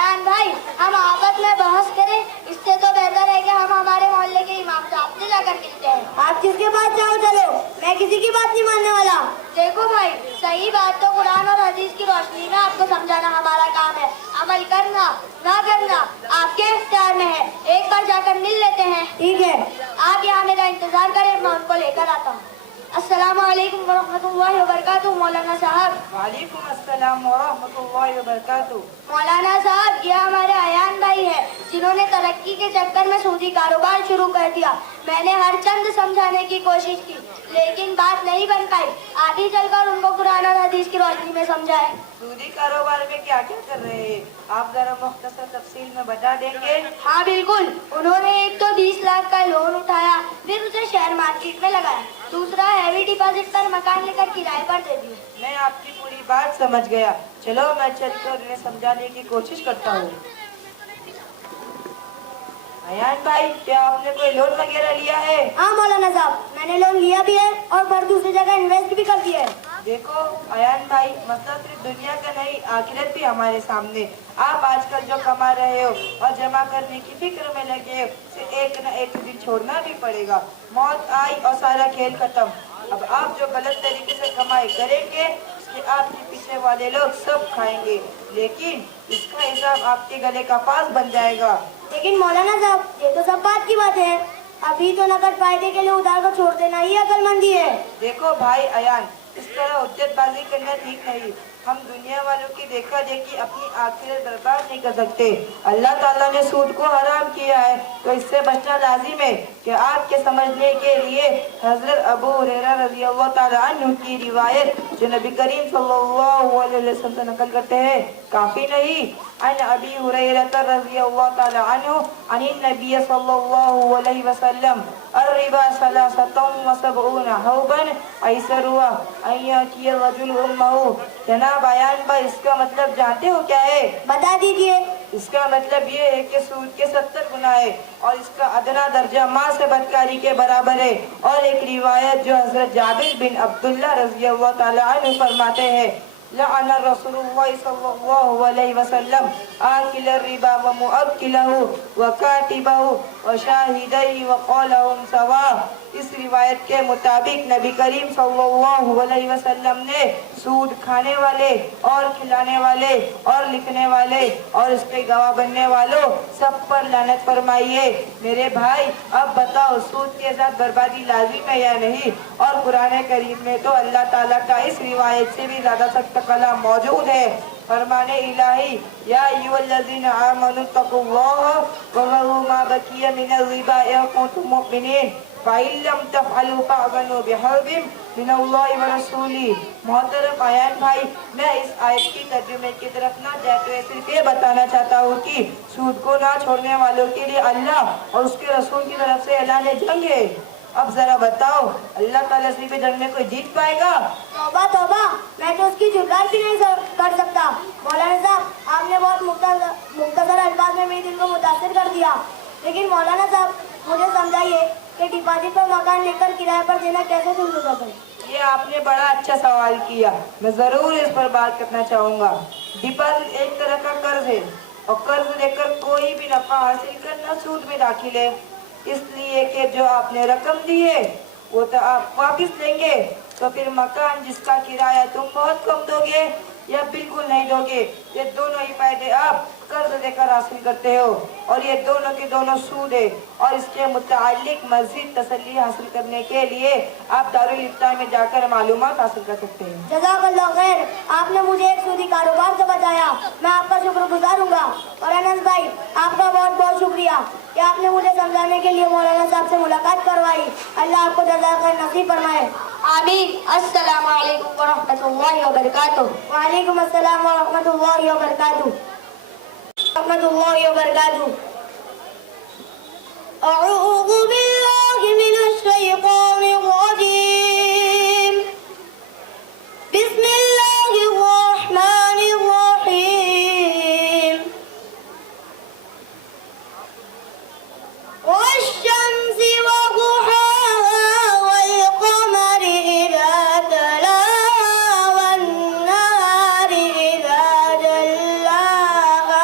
अयान भाई, हम आपस में बहस करें, इससे तो बेहतर है कि हम हमारे मोहल्ले के इमाम साहब से जाकर मिलते हैं। आप किसके पास जाओ चलो, मैं किसी की बात नहीं मानने वाला। देखो भाई, सही बात तो कुरान और हदीस की रोशनी में आपको समझाना हमारा काम है। अमल करना ना करना आपके इख्तियार में है। एक बार जाकर मिल लेते हैं। ठीक है, आप यहाँ मेरा इंतजार करें, मैं उनको लेकर आता हूँ। अस्सलामु अलैकुम वरहमतुल्लाहि वबरकातुहू। मौलाना साहब। वालेकुम अस्सलाम वरहमतुल्लाहि वबरकातुहू। मौलाना साहब, ये हमारे अयान भाई है जिन्होंने तरक्की के चक्कर में सूदी कारोबार शुरू कर दिया। मैंने हर चंद समझाने की कोशिश की, लेकिन बात नहीं बन पाई। आगे चलकर उनको कुरान और हदीस की रोशनी में समझाए। सूदी कारोबार में क्या क्या कर रहे हैं आप जरा मुख्तसर तफसील में बता देंगे? हाँ बिल्कुल। उन्होंने एक तो 20 लाख का लोन उठाया, फिर उसे शेयर मार्केट में लगाया, दूसरा हैवी डिपॉजिट पर मकान लेकर किराए पर दे दिया। मैं आपकी पूरी बात समझ गया। चलो मैं चलकर उन्हें समझाने की कोशिश करता हूँ। अयान भाई, क्या आपने कोई लोन वगैरह लिया है? हाँ मौलाना साहब, मैंने लोन लिया भी है और पर दूसरी जगह इन्वेस्ट भी कर दिया है। देखो अयान भाई, मसला सिर्फ दुनिया का नहीं, आखिरत भी हमारे सामने। आप आजकल जो कमा रहे हो और जमा करने की फिक्र में लगे हो, उसे एक न एक दिन छोड़ना भी पड़ेगा। मौत आई और सारा खेल खत्म। अब आप जो गलत तरीके से कमाई करेंगे, उसके आपके पीछे वाले लोग सब खाएंगे, लेकिन इसका हिसाब आपके गले का पास बन जाएगा। लेकिन मौलाना साहब, ये तो सब बात की बात है। अभी तो नकद फायदे के लिए उधार को छोड़ देना ही अक्लमंदी है। देखो भाई अयान, इस तरह हुज्जतबाजी करना ठीक नहीं। हम दुनिया वालों की देखा देखी अपनी आखिरत बर्बाद नहीं कर सकते। अल्लाह ताला ने सूद को हराम किया है, तो इससे बचना लाजिम है। कि आपके समझने के लिए हजरत अबू हुरैरा रज़ियल्लाहु ताला अन्हु की रिवायत जो नबी करीम सल्लल्लाहु अलैहि वसल्लम से नकल करते हैं, काफी नहीं। अन अबी हुरैरा रज़ियल्लाहु ताला अन्हु अन नबी सल्लल्लाहु अलैहि वसल्लम अर्रिबा सलासतुम व सबऊना हौबन ऐसरुआ अय्याकी रजुल उम्महु। जनाब अयान भाई, इसका मतलब जानते हो क्या है? बता दीजिए। इसका मतलब ये है कि सूद के 70 गुना है और इसका अदना दर्जा माँ से बदकारी के बराबर है। और एक रिवायत जो हजरत जाबिर बिन अब्दुल्लाह रज़ियल्लाहु ताला अन्हु फरमाते हैं, लअन रसूलुल्लाह सल्लल्लाहु अलैहि वसल्लम आकिल रिबा व मुअक्किलहु व कातिबहु व शाहिदैहि व क़ौलहुम सवा। इस रिवायत के मुताबिक नबी करीम सल्लल्लाहु अलैहि वसल्लम ने सूद खाने वाले और खिलाने वाले और लिखने वाले और इसके गवाह बनने वालों सब पर लानत फरमाई है। मेरे भाई, अब बताओ सूद के साथ बर्बादी लाजिम है या नहीं? और कुरान करीम में तो अल्लाह ताला का इस रिवायत से भी ज्यादा सख्त कलाम मौजूद है। फरमाने इलाही, या अय्युहल्लज़ीना आमनू तक़ुल्लाह व ज़रू मा बकिया मिनर रिबा इन कुंतुम मुमिनीन फ़इल्लम तफ़अलू फ़अज़नू बिहर्बिन मिनल्लाहि व रसूली। मोहतरम अयान भाई, मैं इस आयत की तर्जुमे की तरफ ना जाते सिर्फ ये बताना चाहता हूँ कि सूद को ना छोड़ने वालों के लिए अल्लाह और उसके रसूल की तरफ से ऐलान जंग है। अब जरा बताओ, अल्लाह ताला से भी जंग में कोई जीत पाएगा? तौबा तौबा, मैं तो उसकी जुर्रान भी नहीं कर सकता। मौलाना साहब, आपने बहुत मुख्तसर अल्फाज में मेरे दिल को मुतासिर कर दिया। लेकिन मौलाना साहब, मुझे समझाइए कि डिपॉजिट पर मकान लेकर किराए पर देना कैसे शुरू होता है? ये आपने बड़ा अच्छा सवाल किया, मैं जरूर इस पर बात करना चाहूँगा। डिपॉजिट एक तरह का कर्ज है और कर्ज लेकर कोई भी नफा हासिल करना सूद में दाखिल है। इसलिए कि जो आपने रकम दी है वो तो आप वापस लेंगे, तो फिर मकान जिसका किराया तुम बहुत कम दोगे या बिल्कुल नहीं दोगे, ये दोनों ही फायदे आप कर्ज लेकर हासिल करते हो और ये दोनों के दोनों सूद है। और इसके मुतालिक मज़ीद तसल्ली हासिल करने के लिए आप दारुल इफ्ता में जाकर मालूमात हासिल कर सकते हैं। जज़ाकल्लाह खैर, आपने मुझे एक सूदी कारोबार से बचाया, मैं आपका शुक्रगुजार हूँगा। और अनस भाई, आपका बहुत बहुत शुक्रिया कि आपने मुझे समझाने के लिए मौलाना साहब से मुलाकात करवाई। अल्लाह आपको जज़ा खैर नसीब फरमाए। आमीन। अस्सलामु अलैकुम वरहमतुल्लाहि वबरकातुहू। वालेकुम अस्सलाम वरहमतुल्लाहि वबरकातुहू। अऊज़ु बिल्लाहि मिनश शैतानिर रजीम। बिस्मिल्लाहिर रहमानिर रहीम। वश्शम्सि वदुहाहा वल क़मरि इज़ा तलाहा वन नहारि इज़ा जल्लाहा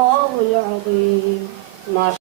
सदक़ल्लाहुल अज़ीम।